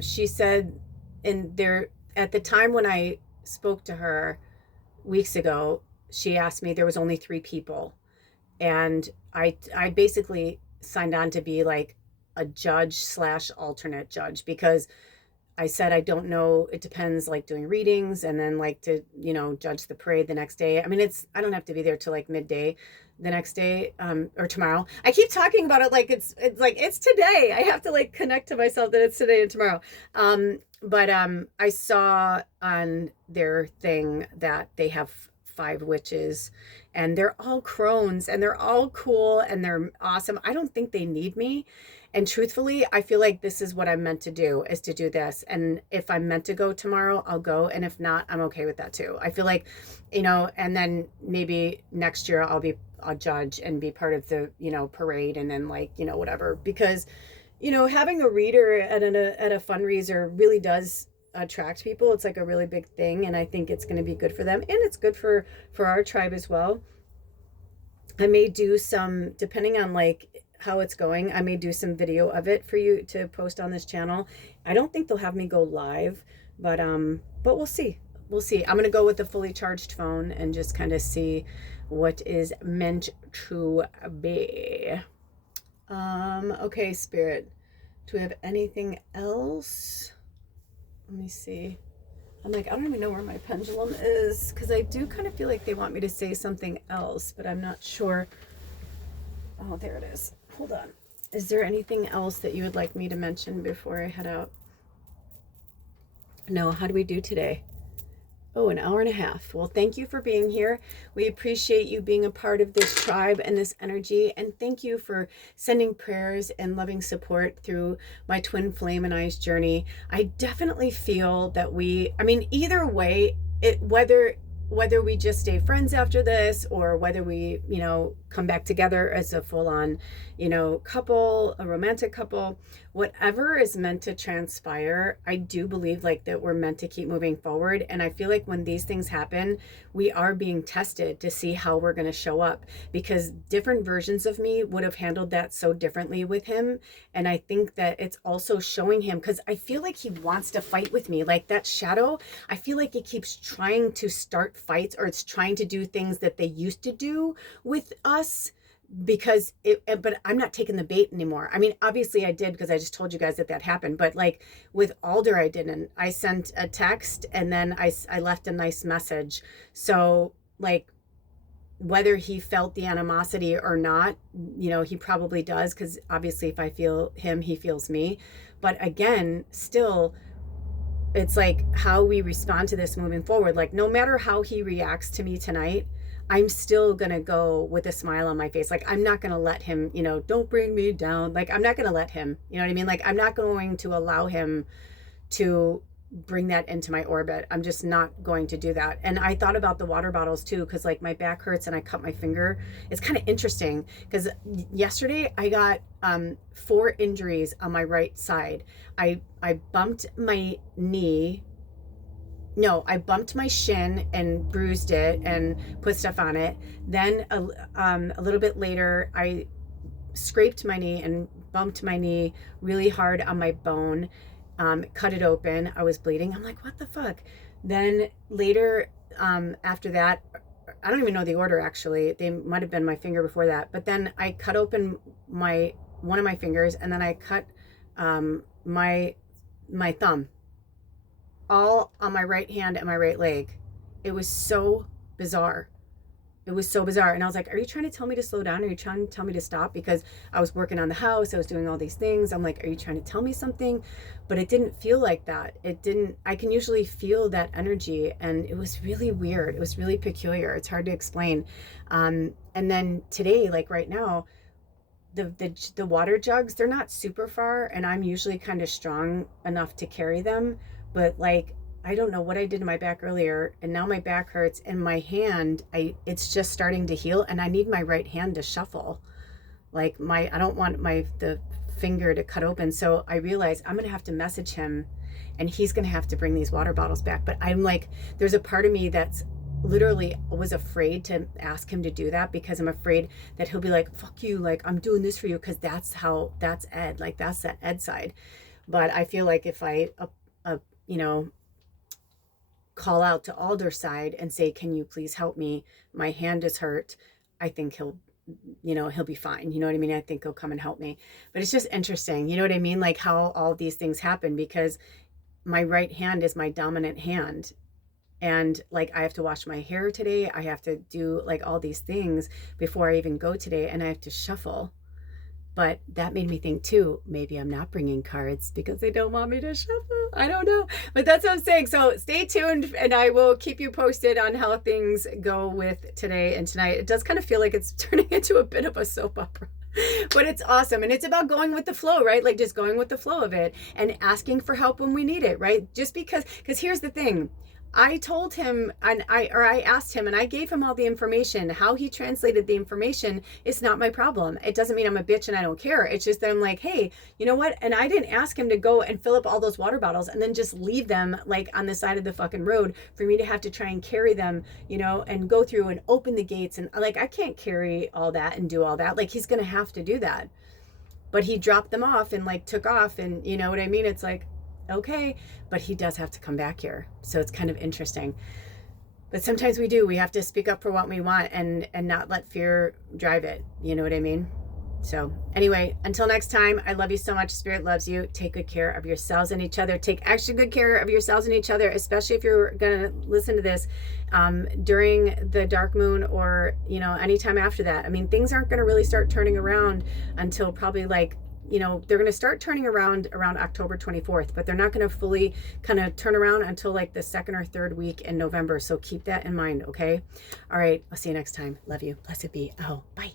she said at the time when I spoke to her weeks ago, she asked me, there was only 3 people. And I basically signed on to be like a judge / alternate judge, because I said, I don't know. It depends, like doing readings and then like to, judge the parade the next day. I mean, I don't have to be there till like midday. the next day, or tomorrow. I keep talking about it like it's like it's today. I have to like connect to myself that it's today and tomorrow. But I saw on their thing that they have 5 witches, and they're all crones, and they're all cool, and they're awesome. I don't think they need me. And truthfully, I feel like this is what I'm meant to do, is to do this. And if I'm meant to go tomorrow, I'll go. And if not, I'm okay with that too. I feel like, and then maybe next year I'll be a judge and be part of the, parade, and then like, whatever. Because, having a reader at a fundraiser really does attract people. It's like a really big thing. And I think it's going to be good for them. And it's good for our tribe as well. I may do some, depending on like how it's going, I may do some video of it for you to post on this channel. I don't think they'll have me go live, but we'll see. We'll see. I'm gonna go with the fully charged phone and just kind of see what is meant to be. Okay, Spirit. Do we have anything else? Let me see. I'm like, I don't even know where my pendulum is, because I do kind of feel like they want me to say something else, but I'm not sure. Oh, there it is. Hold on. Is there anything else that you would like me to mention before I head out? No. How do we do today? Oh, an hour and a half. Well, thank you for being here. We appreciate you being a part of this tribe and this energy. And thank you for sending prayers and loving support through my twin flame and I's journey. I definitely feel that either way, whether we just stay friends after this, or whether we, come back together as a full-on, couple, a romantic couple, whatever is meant to transpire, I do believe like that we're meant to keep moving forward. And I feel like when these things happen, we are being tested to see how we're going to show up, because different versions of me would have handled that so differently with him. And I think that it's also showing him, because I feel like he wants to fight with me, like that shadow. I feel like it keeps trying to start fights, or it's trying to do things that they used to do with us, because but I'm not taking the bait anymore. I mean, obviously I did, because I just told you guys that happened, but like with Alder, I didn't. I sent a text, and then I left a nice message. So like, whether he felt the animosity or not, he probably does, because obviously if I feel him, he feels me. But again, still, it's like how we respond to this moving forward. Like, no matter how he reacts to me tonight, I'm still going to go with a smile on my face. Like, I'm not going to let him, don't bring me down. Like, I'm not going to let him, you know what I mean? Like, I'm not going to allow him to bring that into my orbit. I'm just not going to do that. And I thought about the water bottles too, because like my back hurts and I cut my finger. It's kind of interesting, because yesterday I got 4 injuries on my right side. I bumped my knee. No, I bumped my shin and bruised it and put stuff on it. Then a little bit later, I scraped my knee and bumped my knee really hard on my bone, cut it open. I was bleeding. I'm like, what the fuck? Then later, after that, I don't even know the order actually. They might have been my finger before that. But then I cut open one of my fingers, and then I cut my thumb, all on my right hand and my right leg. It was so bizarre. It was so bizarre. And I was like, are you trying to tell me to slow down? Are you trying to tell me to stop? Because I was working on the house. I was doing all these things. I'm like, are you trying to tell me something? But it didn't feel like that. It didn't. I can usually feel that energy. And it was really weird. It was really peculiar. It's hard to explain. And then today, like right now, the water jugs, they're not super far. And I'm usually kind of strong enough to carry them. But like, I don't know what I did to my back earlier, and now my back hurts, and my hand, it's just starting to heal, and I need my right hand to shuffle. Like I don't want the finger to cut open. So I realized I'm going to have to message him, and he's going to have to bring these water bottles back. But I'm like, there's a part of me that's literally was afraid to ask him to do that, because I'm afraid that he'll be like, fuck you, like I'm doing this for you, because that's Ed, like that's that Ed side. But I feel like if I call out to Alder's side and say, can you please help me? My hand is hurt. I think he'll be fine. You know what I mean? I think he'll come and help me. But it's just interesting. You know what I mean? Like how all these things happen, because my right hand is my dominant hand. And like, I have to wash my hair today. I have to do like all these things before I even go today, and I have to shuffle. But that made me think too, maybe I'm not bringing cards because they don't want me to shuffle. I don't know. But that's what I'm saying. So stay tuned, and I will keep you posted on how things go with today and tonight. It does kind of feel like it's turning into a bit of a soap opera. But it's awesome. And it's about going with the flow, right? Like just going with the flow of it and asking for help when we need it, right? Just because here's the thing. I told him, and I asked him, and I gave him all the information. How he translated the information is not my problem. It doesn't mean I'm a bitch and I don't care. It's just that I'm like, hey, you know what? And I didn't ask him to go and fill up all those water bottles and then just leave them like on the side of the fucking road for me to have to try and carry them, and go through and open the gates. And like, I can't carry all that and do all that. Like, he's going to have to do that. But he dropped them off and like took off, and you know what I mean? It's like, okay, but he does have to come back here. So it's kind of interesting. But sometimes we have to speak up for what we want and not let fear drive it. You know what I mean? So anyway, until next time, I love you so much. Spirit loves you. Take good care of yourselves and each other. Take extra good care of yourselves and each other, especially if you're going to listen to this during the dark moon or, anytime after that. I mean, things aren't going to really start turning around until probably like, they're going to start turning around October 24th, but they're not going to fully kind of turn around until like the second or third week in November. So keep that in mind. Okay. All right. I'll see you next time. Love you. Blessed be. Oh, bye.